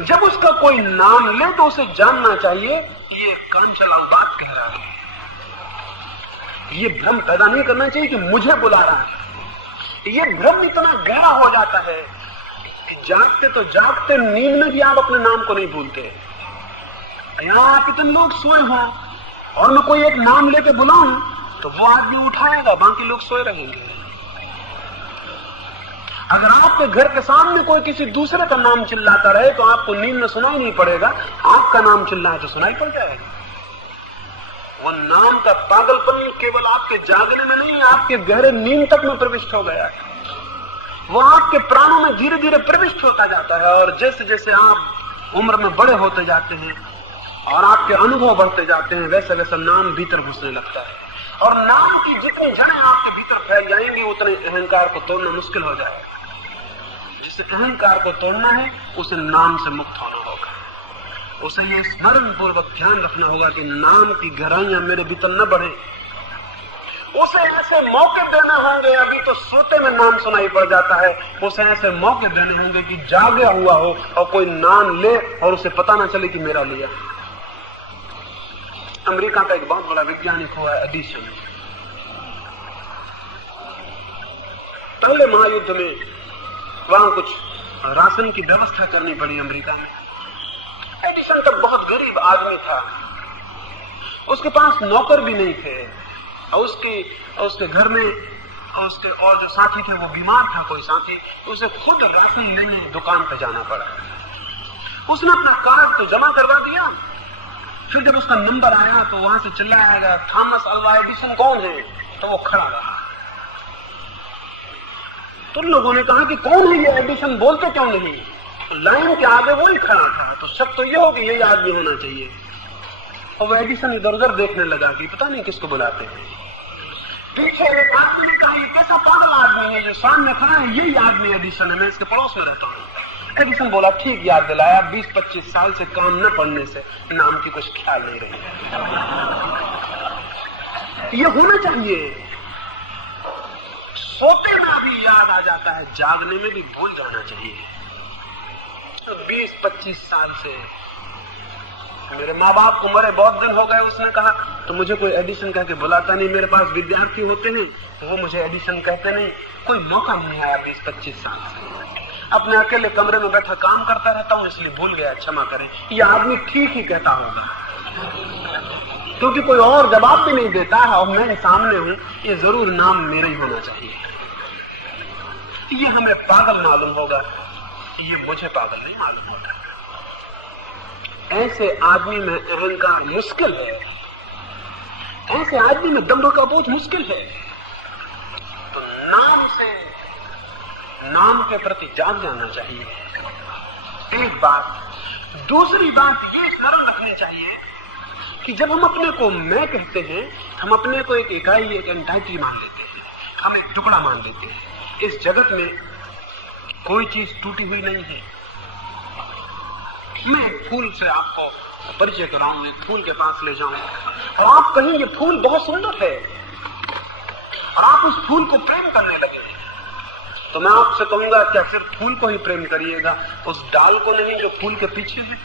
जब उसका कोई नाम ले तो उसे जानना चाहिए कि ये काम चलाऊ बात कह रहा है। ये भ्रम पैदा नहीं करना चाहिए कि मुझे बुला रहा है। ये भ्रम इतना गहरा हो जाता है कि जागते तो जागते नींद में भी आप अपने नाम को नहीं भूलते। यहां आप इतने लोग सोए हों और मैं कोई एक नाम लेके बुलाऊं तो वो आदमी उठाएगा, बाकी लोग सोए रहेंगे। अगर आपके घर के सामने कोई किसी दूसरे का नाम चिल्लाता रहे तो आपको नींद में सुनाई नहीं पड़ेगा, आपका नाम चिल्लाए तो सुनाई पड़ जाएगा। वो नाम का पागलपन केवल आपके जागने में नहीं, आपके गहरे नींद तक में प्रविष्ट हो गया है। वो आपके प्राणों में धीरे धीरे प्रविष्ट होता जाता है, और जैसे जैसे आप उम्र में बड़े होते जाते हैं और आपके अनुभव बढ़ते जाते हैं, वैसे वैसे नाम भीतर घुसने लगता है, और नाम की जितनी जड़ें आपके भीतर फैल जाएंगी उतने अहंकार को तोड़ना मुश्किल हो जाएगा। जिसे अहंकार को तोड़ना है उसे नाम से मुक्त होना होगा। उसे ये स्मरण पूर्वक ध्यान रखना होगा कि नाम की गहराइयां मेरे भीतर न बढ़े। उसे ऐसे मौके देने होंगे, अभी तो सोते में नाम सुनाई पड़ जाता है, उसे ऐसे मौके देने होंगे कि जागे हुआ हो और कोई नाम ले और उसे पता ना चले कि मेरा लिया। अमेरिका का एक बहुत बड़ा वैज्ञानिक हुआ है एडिसन। पहले महायुद्ध में वहां कुछ राशन की व्यवस्था करनी पड़ी अमेरिका में। एडिसन तक बहुत गरीब आदमी था, उसके पास नौकर भी नहीं थे, और उसके घर में उसके और जो साथी थे वो बीमार था, कोई साथी, उसे खुद राशन लेने दुकान पर जाना पड़ा। उसने अपना कार्ड तो जमा करवा दिया, फिर जब उसका नंबर आया तो वहां से चिल्लाया, थॉमस अल्वा एडिसन कौन है? तो वो खड़ा रहा। तो लोगों ने कहा कि कौन है ये एडिसन, बोलते क्यों नहीं? लाइन के आगे वो ही खड़ा था, तो शक तो ये हो कि यही आदमी होना चाहिए। और वो एडिसन इधर उधर देखने लगा कि पता नहीं किसको बुलाते हैं। पीछे एक आदमी ने कहा, ये कैसा पागल आदमी है, जो सामने खड़ा है यही आदमी एडिसन है, मैं इसके पड़ोस में रहता हूँ। एडिसन बोला, ठीक याद दिलाया, 20-25 साल से काम न पड़ने से नाम की कुछ ख्याल नहीं रही। ये होना चाहिए। सोते में अभी याद आ जाता है, जागने में भी भूल जाना चाहिए। 20-25 साल से मेरे माँ बाप को मरे बहुत दिन हो गए। उसने कहा तो मुझे कोई एडिसन कह के बुलाता नहीं, मेरे पास विद्यार्थी होते हैं तो वो मुझे एडिसन कहते नहीं, कोई मौका नहीं आया 20-25 साल से। अपने अकेले कमरे में बैठा काम करता रहता हूँ, इसलिए भूल गया, क्षमा करें। ये आदमी ठीक ही कहता होगा, क्योंकि कोई और जवाब भी नहीं देता है और मैं सामने हूं, ये जरूर नाम मेरा ही होना चाहिए। ये हमें पागल मालूम होगा, ये मुझे पागल नहीं मालूम होता। ऐसे आदमी में अहंकार मुश्किल है, ऐसे आदमी में दंभ का बोध मुश्किल है। तो नाम के प्रति जाग जाना चाहिए, एक बात। दूसरी बात ये स्मरण रखनी चाहिए कि जब हम अपने को मैं कहते हैं, हम अपने को एक इकाई, एक एंटाइटी मान लेते हैं, हम एक टुकड़ा मान लेते हैं। इस जगत में कोई चीज टूटी हुई नहीं है। मैं एक फूल से आपको परिचय कराऊं, एक फूल के पास ले जाऊं और आप कहें ये फूल बहुत सुंदर है और आप उस फूल को प्रेम करने लगे, तो मैं आपसे कहूंगा क्या सिर्फ फूल को ही प्रेम करिएगा, उस डाल को नहीं जो फूल के पीछे है?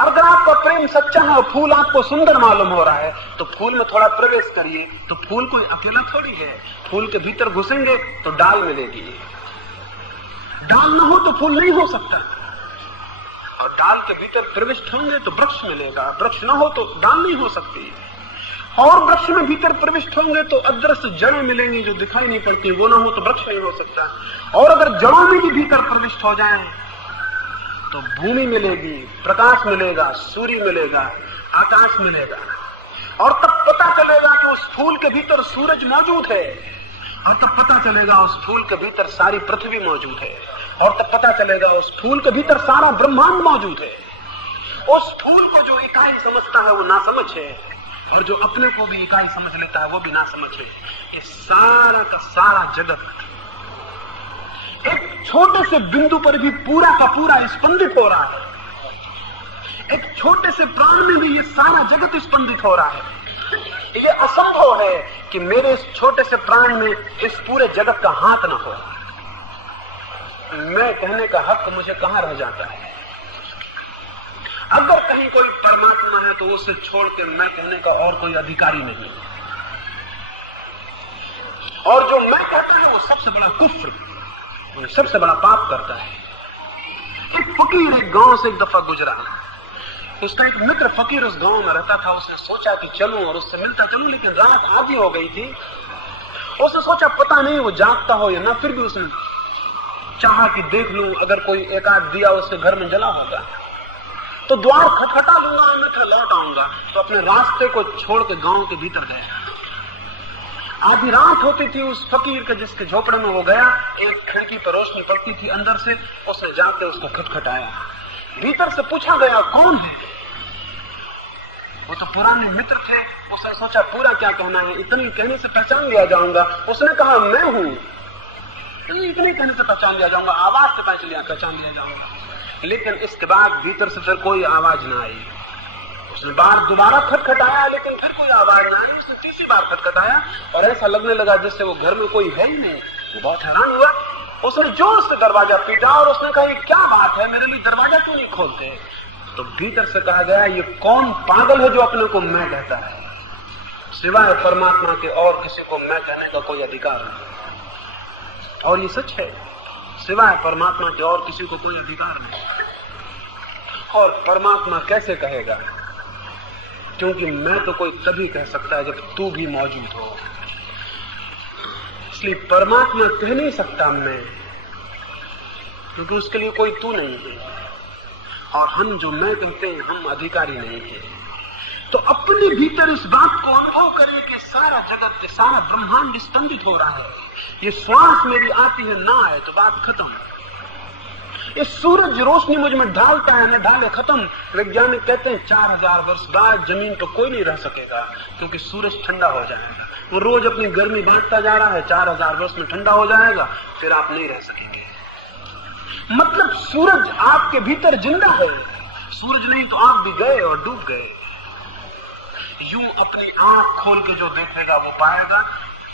अगर आपका प्रेम सच्चा है और फूल आपको सुंदर मालूम हो रहा है तो फूल में थोड़ा प्रवेश करिए, तो फूल कोई अकेला थोड़ी है। फूल के भीतर घुसेंगे तो डाल मिलेगी, डाल ना हो तो फूल नहीं हो सकता, और डाल के भीतर प्रविष्ट होंगे तो वृक्ष मिलेगा, वृक्ष ना हो तो डाल नहीं हो सकती, और वृक्ष में भीतर प्रविष्ट होंगे तो अदृश्य जड़ें मिलेंगी जो दिखाई नहीं पड़ती, वो ना हो तो वृक्ष नहीं हो सकता। और अगर जड़ों में भी भीतर प्रविष्ट हो जाएं तो भूमि मिलेगी, प्रकाश मिलेगा, सूर्य मिलेगा, आकाश मिलेगा, और तब पता चलेगा कि उस फूल के भीतर सूरज मौजूद है, और तब पता चलेगा उस फूल के भीतर सारी पृथ्वी मौजूद है, और तब पता चलेगा उस फूल के भीतर सारा ब्रह्मांड मौजूद है। उस फूल को जो इकाई समझता है वो नासमझ है, और जो अपने को भी इकाई समझ लेता है वो भी नासमझ है। ये सारा का सारा जगत एक छोटे से बिंदु पर भी पूरा का पूरा स्पंदित हो रहा है। एक छोटे से प्राण में भी ये सारा जगत स्पंदित हो रहा है। ये असंभव है कि मेरे इस छोटे से प्राण में इस पूरे जगत का हाथ न हो। मैं कहने का हक मुझे कहां रह जाता है? अगर कहीं कोई परमात्मा है तो उसे छोड़ के मैं कहने का और कोई अधिकारी नहीं, और जो मैं कहता है वो सबसे बड़ा कुफ्र, सबसे बड़ा पाप करता है। एक फकीर एक गांव से एक दफा गुजरा, उसका एक मित्र फकीर उस गांव में रहता था। उसने सोचा कि चलूं और उससे मिलता चलूं, लेकिन रात आधी हो गई थी। उसने सोचा पता नहीं वो जागता हो या ना, फिर भी उसने चाहा कि देख लूं, अगर कोई एक आध दिया उसके घर में जला होगा तो द्वार खटखटा लूंगा, मैं फिर लौट आऊंगा। तो अपने रास्ते को छोड़ के गांव के भीतर गया। आधी रात होती थी उस फकीर के जिसके झोपड़े में वो गया, एक खिड़की पर रोशनी पड़ती थी अंदर से, उसने जाके उसको खटखटाया। भीतर से पूछा गया कौन है? वो तो पुराने मित्र थे। उसने सोचा पूरा क्या कहना है, इतनी कहने से पहचान लिया जाऊंगा। उसने कहा मैं हूं। इतने कहने से पहचान लिया जाऊंगा, आवाज से पहचान लिया जाऊंगा। लेकिन इसके बाद भीतर से फिर कोई आवाज ना आई। उसने बार दोबारा खटखटाया, लेकिन फिर कोई आवाज ना आई। उसने तीसरी बार खटखटाया और ऐसा लगने लगा जैसे वो घर में कोई है ही नहीं। वो बहुत हैरान हुआ। उसने जोर से दरवाजा पीटा और उसने कहा क्या बात है, मेरे लिए दरवाजा क्यों नहीं खोलते? तो भीतर से कहा गया ये कौन पागल है जो अपने को मैं कहता है? सिवाय परमात्मा के और किसी को मैं कहने का कोई अधिकार नहीं। और ये सच है, सिवाय परमात्मा के और किसी को कोई अधिकार नहीं। और परमात्मा कैसे कहेगा? क्योंकि मैं तो कोई तभी कह सकता है जब तू भी मौजूद हो। इसलिए परमात्मा कह नहीं सकता मैं, क्योंकि उसके लिए कोई तू नहीं है। और हम जो मैं कहते हैं हम अधिकारी नहीं है। तो अपने भीतर इस बात को अनुभव करें कि सारा जगत, सारा ब्रह्मांड स्तंभित हो रहा है। ये श्वास मेरी आती है ना आए तो बात खत्म। ये सूरज रोशनी मुझ में ढालता है न ढाले खत्म। वैज्ञानिक कहते हैं 4000 वर्ष बाद जमीन पर कोई नहीं रह सकेगा, क्योंकि सूरज ठंडा हो जाएगा। वो रोज अपनी गर्मी बांटता जा रहा है, 4000 वर्ष में ठंडा हो जाएगा, फिर आप नहीं रह सकेंगे। मतलब सूरज आपके भीतर जिंदा है। सूरज नहीं तो आप भी गए और डूब गए। यूं अपनी आंख खोल के जो देखेगा वो पाएगा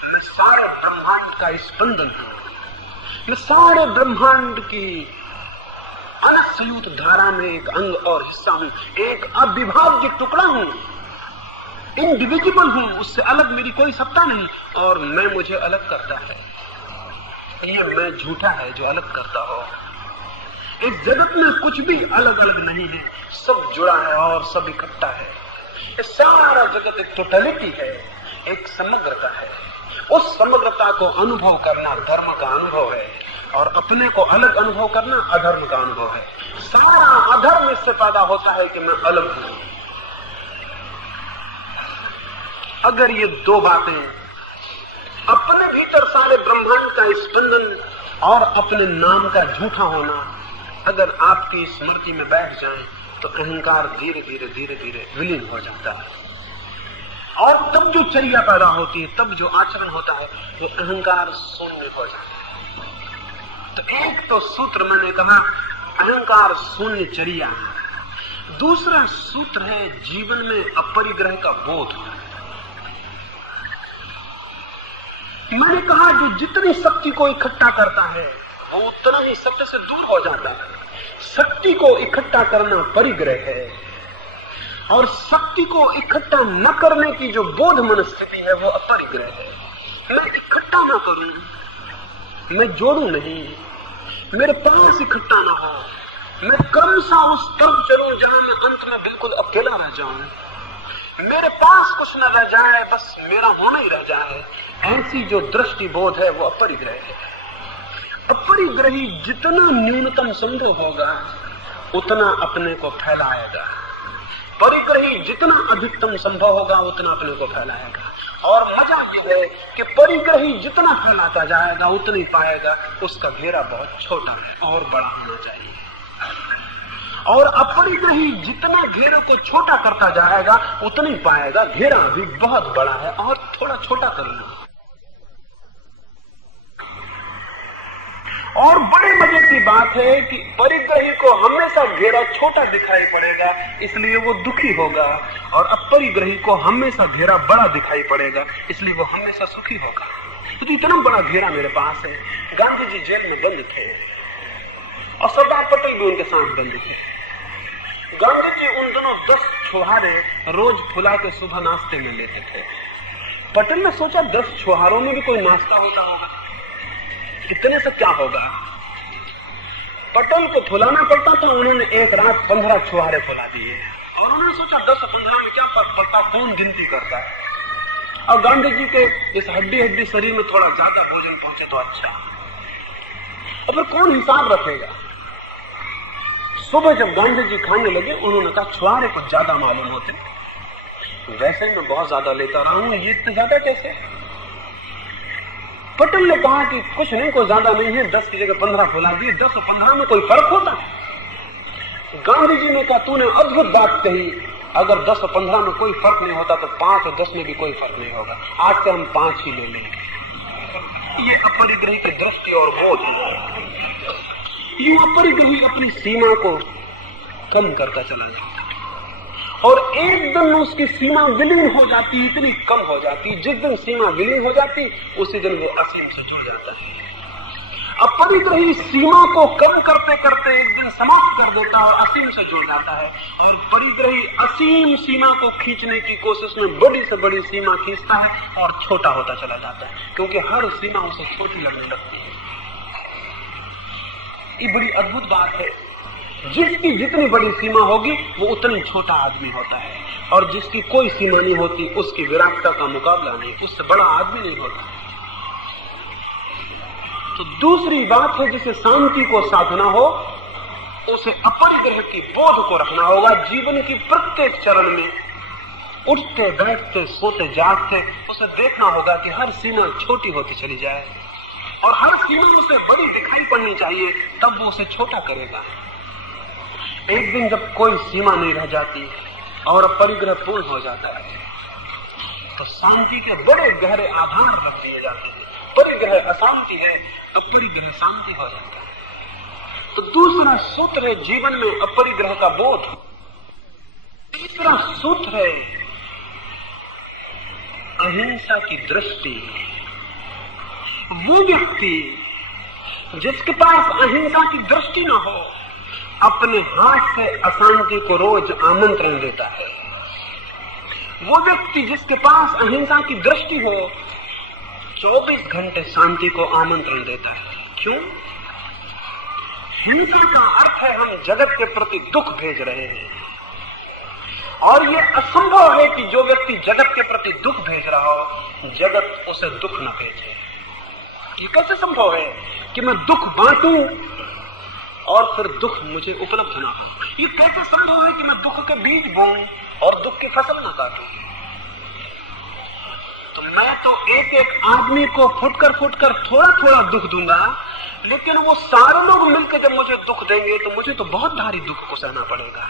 मैं सारे ब्रह्मांड का स्पंदन हूं। मैं सारे ब्रह्मांड की अनसंयुक्त धारा में एक अंग और हिस्सा हूं, एक अविभाज्य टुकड़ा हूं, इंडिविजुअल हूं। उससे अलग मेरी कोई सत्ता नहीं और मैं मुझे अलग करता है। ये मैं झूठा है जो अलग करता हो। इस जगत में कुछ भी अलग अलग नहीं है, सब जुड़ा है और सब इकट्ठा है। ये सारा जगत एक टोटलिटी है, एक समग्रता है। उस समग्रता को अनुभव करना धर्म का अनुभव है और अपने को अलग अनुभव करना अधर्म का अनुभव है। सारा अधर्म इससे पैदा होता है कि मैं अलग हूं। अगर ये दो बातें, अपने भीतर सारे ब्रह्मांड का स्पंदन और अपने नाम का झूठा होना, अगर आपकी स्मृति में बैठ जाए तो अहंकार धीरे धीरे धीरे धीरे विलीन हो जाता है। और तब जो चर्या पैदा होती है, तब जो आचरण होता है, वो अहंकार शून्य हो जाता है। तो एक तो सूत्र मैंने कहा अहंकार शून्य चर्या। दूसरा सूत्र है जीवन में अपरिग्रह का बोध। मैंने कहा जो जितनी शक्ति को इकट्ठा करता है वो उतना ही सत्य से दूर हो जाता है। शक्ति को इकट्ठा करना परिग्रह है और शक्ति को इकट्ठा न करने की जो बोध मनस्थिति है वो अपरिग्रह है। मैं इकट्ठा ना करूं, मैं जोड़ू नहीं, मेरे पास इकट्ठा ना हो, मैं क्रमशः उस तरफ चलूं जहां मैं अंत में बिल्कुल अकेला रह जाऊं, मेरे पास कुछ न रह जाए, बस मेरा होना ही रह जाए। ऐसी जो दृष्टि बोध है वो अपरिग्रह है। अपरिग्रही जितना न्यूनतम संभव होगा उतना अपने को फैलाएगा, परिग्रही जितना अधिकतम संभव होगा उतना अपने को फैलाएगा। और मजा ये है कि परिग्रही जितना फैलाता जाएगा उतना ही पाएगा उसका घेरा बहुत छोटा है और बड़ा होना चाहिए। और अपरिग्रही जितना घेरे को छोटा करता जाएगा उतना ही पाएगा घेरा भी बहुत बड़ा है और थोड़ा छोटा कर लो। और बड़े मजे की बात है कि परिग्रही को हमेशा घेरा छोटा दिखाई पड़ेगा, इसलिए वो दुखी होगा, और अपरिग्रही को हमेशा घेरा बड़ा दिखाई पड़ेगा, इसलिए वो हमेशा सुखी होगा। तो इतना बड़ा घेरा मेरे पास है। गांधी जी जेल में बंद थे और सरदार पटेल भी उनके साथ बंद थे। गांधी जी उन दोनों 10 छुहारे रोज फुला के सुबह नाश्ते में लेते थे। पटेल ने सोचा 10 छुहारों में भी कोई नाश्ता होता होगा, इतने से क्या होगा। पटेल को फुलाना पड़ता था, उन्होंने एक रात 15 छुहारे फुला दिए और उन्होंने सोचा 10 और 15 में क्या फर्क पड़ता, कौन गिनती करता है। और गांधी जी के इस हड्डी हड्डी शरीर में थोड़ा ज्यादा भोजन पहुंचे तो अच्छा, और फिर कौन हिसाब रखेगा। सुबह जब गांधी जी खाने लगे उन्होंने कहा छुहारे कुछ ज्यादा मालूम होते, वैसे ही मैं बहुत ज्यादा लेता रहा हूं, ये इतने ज्यादा कैसे। पटेल ने कहा कि कुछ नहीं, कोई ज्यादा नहीं है, 10 की जगह 15 फुला दिए, 10 और 15 में कोई फर्क होता? गांधी जी ने कहा तूने अद्भुत बात कही, अगर 10 और 15 में कोई फर्क नहीं होता तो 5 और 10 में भी कोई फर्क नहीं होगा, आज से हम 5 ही ले लेंगे। ये अपरिग्रही की दृष्टि और बोध है। ये अपरिग्रही अपनी सीमा को कम करता चला जाता और एक दिन उसकी सीमा विलीन हो जाती, इतनी कम हो जाती, जिस दिन सीमा विलीन हो जाती उसी दिन वो असीम से जुड़ जाता है। अपरिग्रही सीमा को कम करते करते एक दिन समाप्त कर देता है और असीम से जुड़ जाता है, और परिग्रही असीम सीमा को खींचने की कोशिश में बड़ी से बड़ी सीमा खींचता है और छोटा होता चला जाता है, क्योंकि हर सीमा उसे छोटी लगने लगती है। ये बड़ी अद्भुत बात है। जिसकी जितनी बड़ी सीमा होगी वो उतनी छोटा आदमी होता है, और जिसकी कोई सीमा नहीं होती उसकी विराटता का मुकाबला नहीं, उससे बड़ा आदमी नहीं होता। तो दूसरी बात है, जिसे शांति को साधना हो उसे अपरिग्रह की बोध को रखना होगा। जीवन की प्रत्येक चरण में उठते बैठते सोते जागते उसे देखना होगा कि हर सीमा छोटी होती चली जाए और हर सीमा उसे बड़ी दिखाई पड़नी चाहिए, तब वो उसे छोटा करेगा। एक दिन जब कोई सीमा नहीं रह जाती और परिग्रह पूर्ण हो जाता है तो शांति के बड़े गहरे आधार रख दिए जाते हैं। परिग्रह अशांति है, अपरिग्रह शांति हो जाता है। तो दूसरा सूत्र है जीवन में अपरिग्रह का बोध। तीसरा सूत्र है अहिंसा की दृष्टि। वो व्यक्ति जिसके पास अहिंसा की दृष्टि न हो अपने हाथ से अशांति को रोज आमंत्रण देता है। वो व्यक्ति जिसके पास अहिंसा की दृष्टि हो 24 घंटे शांति को आमंत्रण देता है। क्यों? हिंसा का अर्थ है हम जगत के प्रति दुख भेज रहे हैं, और ये असंभव है कि जो व्यक्ति जगत के प्रति दुख भेज रहा हो जगत उसे दुख न भेजे। ये कैसे संभव है कि मैं दुख बांटूं और फिर दुख मुझे उपलब्ध ना हो? ये कैसे संभव है कि मैं दुख के बीज बोऊं और दुख की फसल न काटूं? तो मैं तो एक एक आदमी को फुटकर थोड़ा थोड़ा दुख दूंगा, लेकिन वो सारे लोग मिलकर जब मुझे दुख देंगे तो मुझे तो बहुत भारी दुख को सहना पड़ेगा।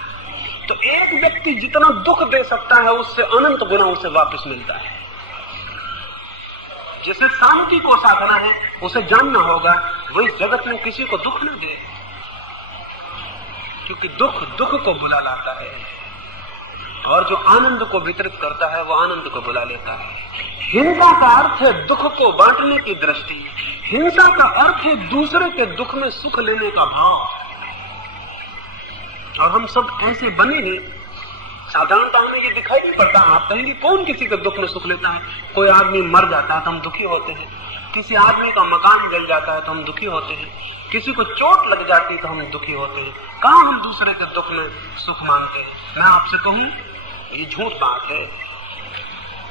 तो एक व्यक्ति जितना दुख दे सकता है उससे अनंत गुना उसे वापस मिलता है। जिसे शांति को साधना है उसे जानना होगा वही जगत में किसी को दुख न दे, क्योंकि दुख दुख को बुला लाता है और जो आनंद को वितरित करता है वो आनंद को बुला लेता है। हिंसा का अर्थ है दुख को बांटने की दृष्टि। हिंसा का अर्थ है दूसरे के दुख में सुख लेने का भाव। और हम सब ऐसे बने हैं, साधारणतः हमें ये दिखाई नहीं पड़ता। आप कहेंगे कौन किसी के दुख में सुख लेता है? कोई आदमी मर जाता है तो हम दुखी होते हैं, किसी आदमी का मकान जल जाता है तो हम दुखी होते हैं, किसी को चोट लग जाती है तो हम दुखी होते हैं। कहां हम दूसरे के दुख में सुख मानते हैं? मैं आपसे कहूं ये झूठ बात है।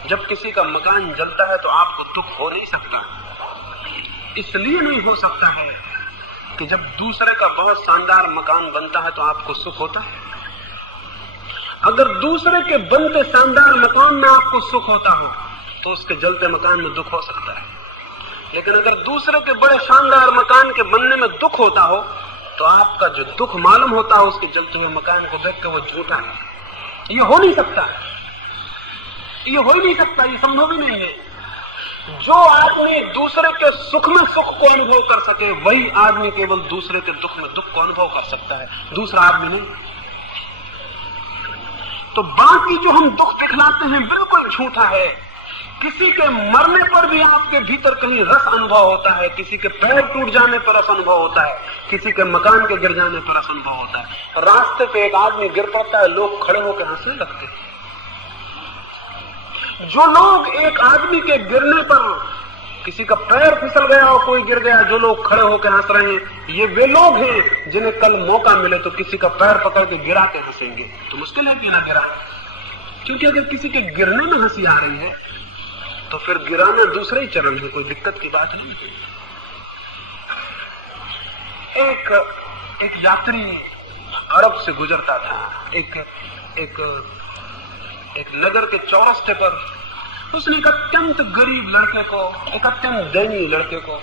जब किसी का मकान जलता है तो आपको दुख हो नहीं सकता। इसलिए नहीं हो सकता है कि जब दूसरे का बहुत शानदार मकान बनता है तो आपको सुख होता है। अगर दूसरे के बनते शानदार मकान में आपको सुख होता हो तो उसके जलते मकान में दुख हो सकता है। लेकिन अगर दूसरे के बड़े शानदार मकान के बनने में दुख होता हो तो आपका जो दुख मालूम होता है उसके जलते हुए मकान को देख कर वो झूठा है। ये हो नहीं सकता, ये हो ही नहीं सकता, ये संभव ही नहीं है। जो आदमी दूसरे के सुख में सुख को अनुभव कर सके वही आदमी केवल दूसरे के दुख में दुख को अनुभव कर सकता है, दूसरा आदमी नहीं। तो बाकी जो हम दुख दिखलाते हैं बिल्कुल झूठा है। किसी के मरने पर भी आपके भीतर कहीं रस अनुभव होता है, किसी के पैर टूट जाने पर रस अनुभव होता है, किसी के मकान के गिर जाने पर रस अनुभव होता है। रास्ते पे एक आदमी गिर पड़ता है, लोग खड़े होकर हंसने लगते हैं। जो लोग एक आदमी के गिरने पर, किसी का पैर फिसल गया और कोई गिर गया, जो लोग खड़े होकर हंस रहे हैं, ये वे लोग हैं जिन्हें कल मौका मिले तो किसी का पैर पकड़ के गिरा के हंसेंगे। तो मुश्किल है कि ना गिरा, क्योंकि अगर किसी के गिरने में हंसी आ रही है तो फिर गिराना दूसरे ही चरण है, कोई दिक्कत की बात नहीं। एक यात्री अरब से गुजरता था। एक नगर के चौरस्ते पर उसने एक अत्यंत गरीब लड़के को, एक अत्यंत दयनीय लड़के को,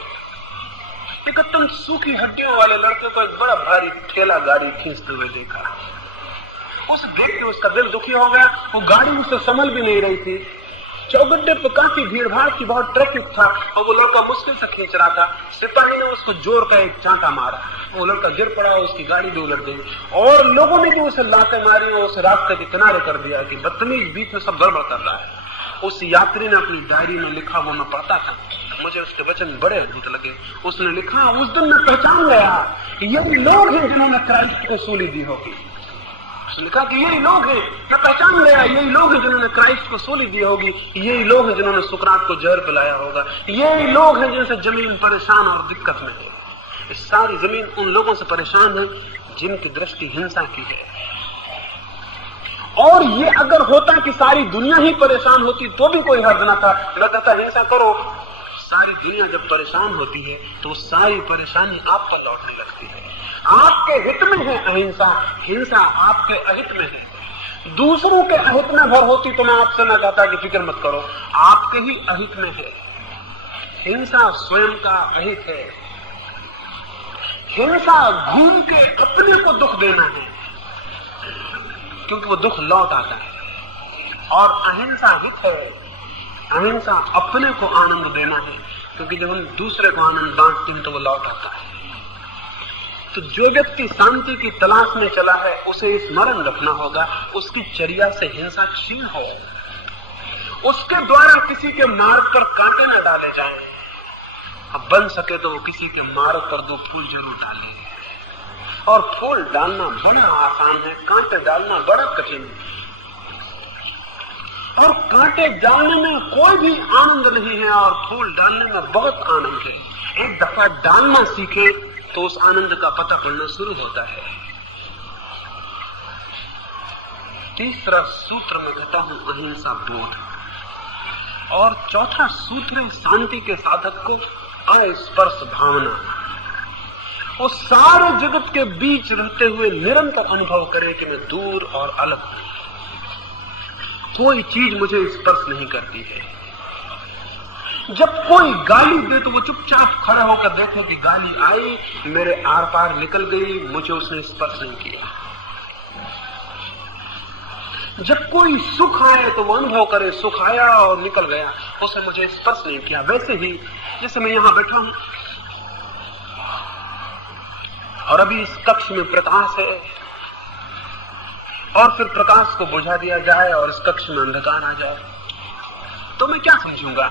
एक अत्यंत सूखी हड्डियों वाले लड़के को एक बड़ा भारी ठेला गाड़ी खींचते हुए देखा। उस देख के उसका दिल दुखी हो गया। वो गाड़ी उससे संभल भी नहीं रही थी। चौगड्डे पर काफी भीड़ भाड़ थी, बहुत ट्रैफिक था और वो लड़का मुश्किल से खींच रहा था। सिपाही ने उसको जोर का एक चांटा मारा, वो लड़का गिर पड़ा, उसकी गाड़ी भी उलट गई और लोगों ने भी उसे लातें मारी और उसे रास्ते के किनारे कर दिया कि बदतमीज बीच में सब गड़बड़ कर रहा है। उस यात्री ने अपनी डायरी में लिखा, वो मैं पढ़ता था, मुझे उसके वचन बड़े अद्भुत लगे। उसने लिखा, उस दिन मैं पहचान गया यही लोग हैं जिन्होंने क्राइस्ट को सूली दी होगी। उसने लिखा कि यही लोग हैं, मैं पहचान गया यही लोग हैं जिन्होंने क्राइस्ट को सूली दी होगी, यही लोग हैं जिन्होंने सुकरात को जहर पिलाया होगा, यही लोग हैं जिनसे जमीन परेशान और दिक्कत में है। इस सारी जमीन उन लोगों से परेशान है जिनकी दृष्टि हिंसा की है। और ये अगर होता कि सारी दुनिया ही परेशान होती तो भी कोई हर्ज न था, मैं कहता हिंसा करो। सारी दुनिया जब परेशान होती है तो सारी परेशानी आप पर लौटने लगती है। आपके हित में है अहिंसा, हिंसा आपके अहित में है। दूसरों के अहित में भर होती तो मैं आपसे न कहता कि फिक्र मत करो, आपके ही अहित में है। हिंसा स्वयं का अहित है। हिंसा घूम के अपने को दुख देना है क्योंकि वो दुख लौट आता है, और अहिंसा हित है। अहिंसा अपने को आनंद देना है क्योंकि जब हम दूसरे को आनंद बांटते हैं तो वो लौट आता है। तो जो व्यक्ति शांति की तलाश में चला है उसे स्मरण रखना होगा उसकी चर्या से हिंसा छीन हो, उसके द्वारा किसी के मार्ग पर कांटे न डाले जाएं। अब बन सके तो वो किसी के मार्ग पर 2 फूल जरूर डाले। और फूल डालना बड़ा आसान है, कांटे डालना बड़ा कठिन है। और कांटे डालने में कोई भी आनंद नहीं है और फूल डालने में बहुत आनंद है। एक दफा डालना सीखे तो उस आनंद का पता पड़ना शुरू होता है। तीसरा सूत्र में कहता हूं अहिंसा बोध, और चौथा सूत्र है शांति के साधक को अस्पर्श भावना। वो सारे जगत के बीच रहते हुए निरंतर अनुभव करे कि मैं दूर और अलग हूं, कोई चीज मुझे स्पर्श नहीं करती है। जब कोई गाली दे तो वो चुपचाप खड़ा होकर देखे कि गाली आई, मेरे आर पार निकल गई, मुझे उसने स्पर्श नहीं किया। जब कोई सुख आए तो वो अनुभव करे सुख आया और निकल गया, उसने मुझे स्पर्श नहीं किया। वैसे ही जैसे मैं यहां बैठा हूं और अभी इस कक्ष में प्रकाश है और फिर प्रकाश को बुझा दिया जाए और इस कक्ष में अंधकार आ जाए तो मैं क्या समझूंगा?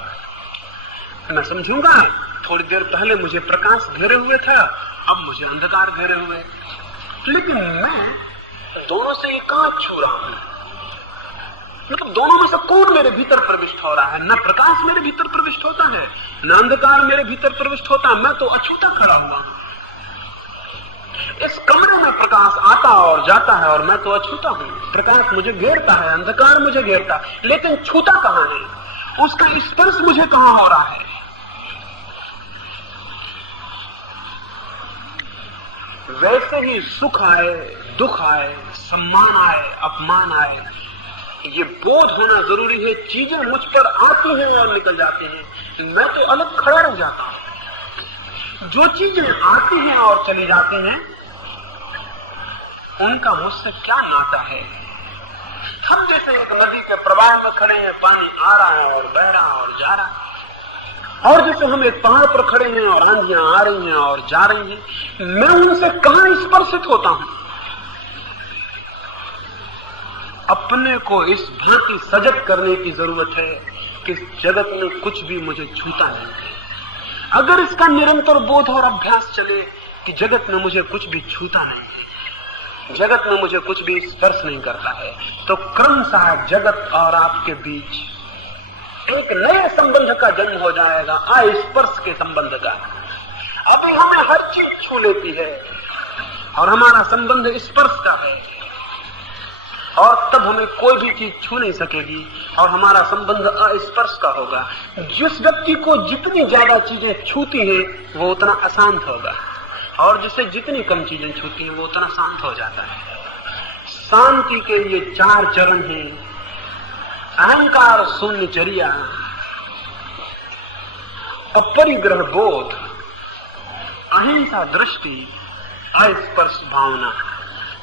मैं समझूंगा थोड़ी देर पहले मुझे प्रकाश घेरे हुए था, अब मुझे अंधकार घेरे हुए। लेकिन मैं दोनों से ये कहां छू रहा हूं? मतलब दोनों में से कौन मेरे भीतर प्रविष्ट हो रहा है? न प्रकाश मेरे भीतर प्रविष्ट होता है, न अंधकार मेरे भीतर प्रविष्ट होता है। मैं तो अछूता खड़ा हुआ। इस कमरे में प्रकाश आता और जाता है और मैं तो अछूता हूं। प्रकाश मुझे घेरता है, अंधकार मुझे घेरता है, लेकिन छूता कहां है? उसका स्पर्श मुझे कहां हो रहा है? वैसे ही सुख आए, दुख आए, सम्मान आए, अपमान आए, ये बोध होना जरूरी है। चीजें मुझ पर आती हैं और निकल जाती हैं, मैं तो अलग खड़ा रह जाता हूं। जो चीजें आती हैं और चली जाती हैं उनका मुझसे क्या नाता है? हम जैसे एक नदी के प्रवाह में खड़े हैं, पानी आ रहा है और बह रहा है और जा रहा है, और जैसे हम एक पहाड़ पर खड़े हैं और आंधियां आ रही हैं और जा रही हैं, मैं उनसे कहां स्पर्शित होता हूं? अपने को इस भांति सजग करने की जरूरत है कि जगत में कुछ भी मुझे छूता नहीं है। अगर इसका निरंतर बोध और अभ्यास चले कि जगत में मुझे कुछ भी छूता नहीं है, जगत में मुझे कुछ भी स्पर्श नहीं करता है, तो क्रमशः जगत और आपके बीच एक नए संबंध का जन्म हो जाएगा, अस्पर्श के संबंध का। अभी हमें हर चीज छू लेती है और हमारा संबंध स्पर्श का है, और तब हमें कोई भी चीज छू नहीं सकेगी और हमारा संबंध अस्पर्श का होगा। जिस व्यक्ति को जितनी ज्यादा चीजें छूती हैं वो उतना अशांत होगा, और जिसे जितनी कम चीजें छूती हैं वो उतना शांत हो जाता है। शांति के ये 4 चरण हैं। अहंकार शून्य चर्या, अपरिग्रह बोध, अहिंसा दृष्टि, अस्पर्श भावना,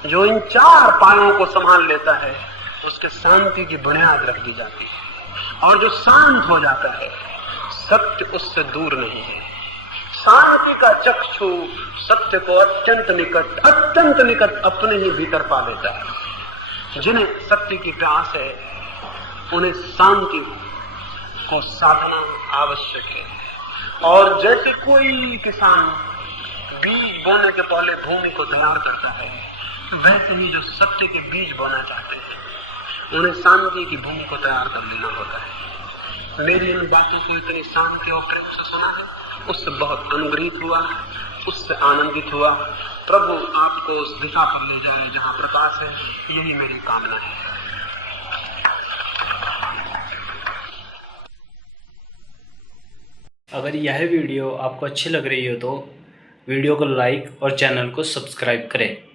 जो इन 4 पायों को संभाल लेता है उसके शांति की बुनियाद रख दी जाती है। और जो शांत हो जाता है सत्य उससे दूर नहीं है। शांति का चक्षु सत्य को अत्यंत निकट अपने ही भीतर पा लेता है। जिन्हें सत्य की प्यास है उन्हें शांति को साधना आवश्यक है। और जैसे कोई किसान बीज बोने के पहले भूमि को तैयार करता है, वैसे ही जो सत्य के बीज बोना चाहते हैं उन्हें शांति की भूमि को तैयार कर लेना होता है। मेरी इन बातों को इतनी शांति और प्रेम से सुना है, उससे बहुत अनुग्रहित हुआ, उससे आनंदित हुआ। प्रभु आपको उस दिशा पर ले जाए जहां प्रकाश है, यही मेरी कामना है। अगर यह वीडियो आपको अच्छी लग रही हो तो वीडियो को लाइक और चैनल को सब्सक्राइब करें।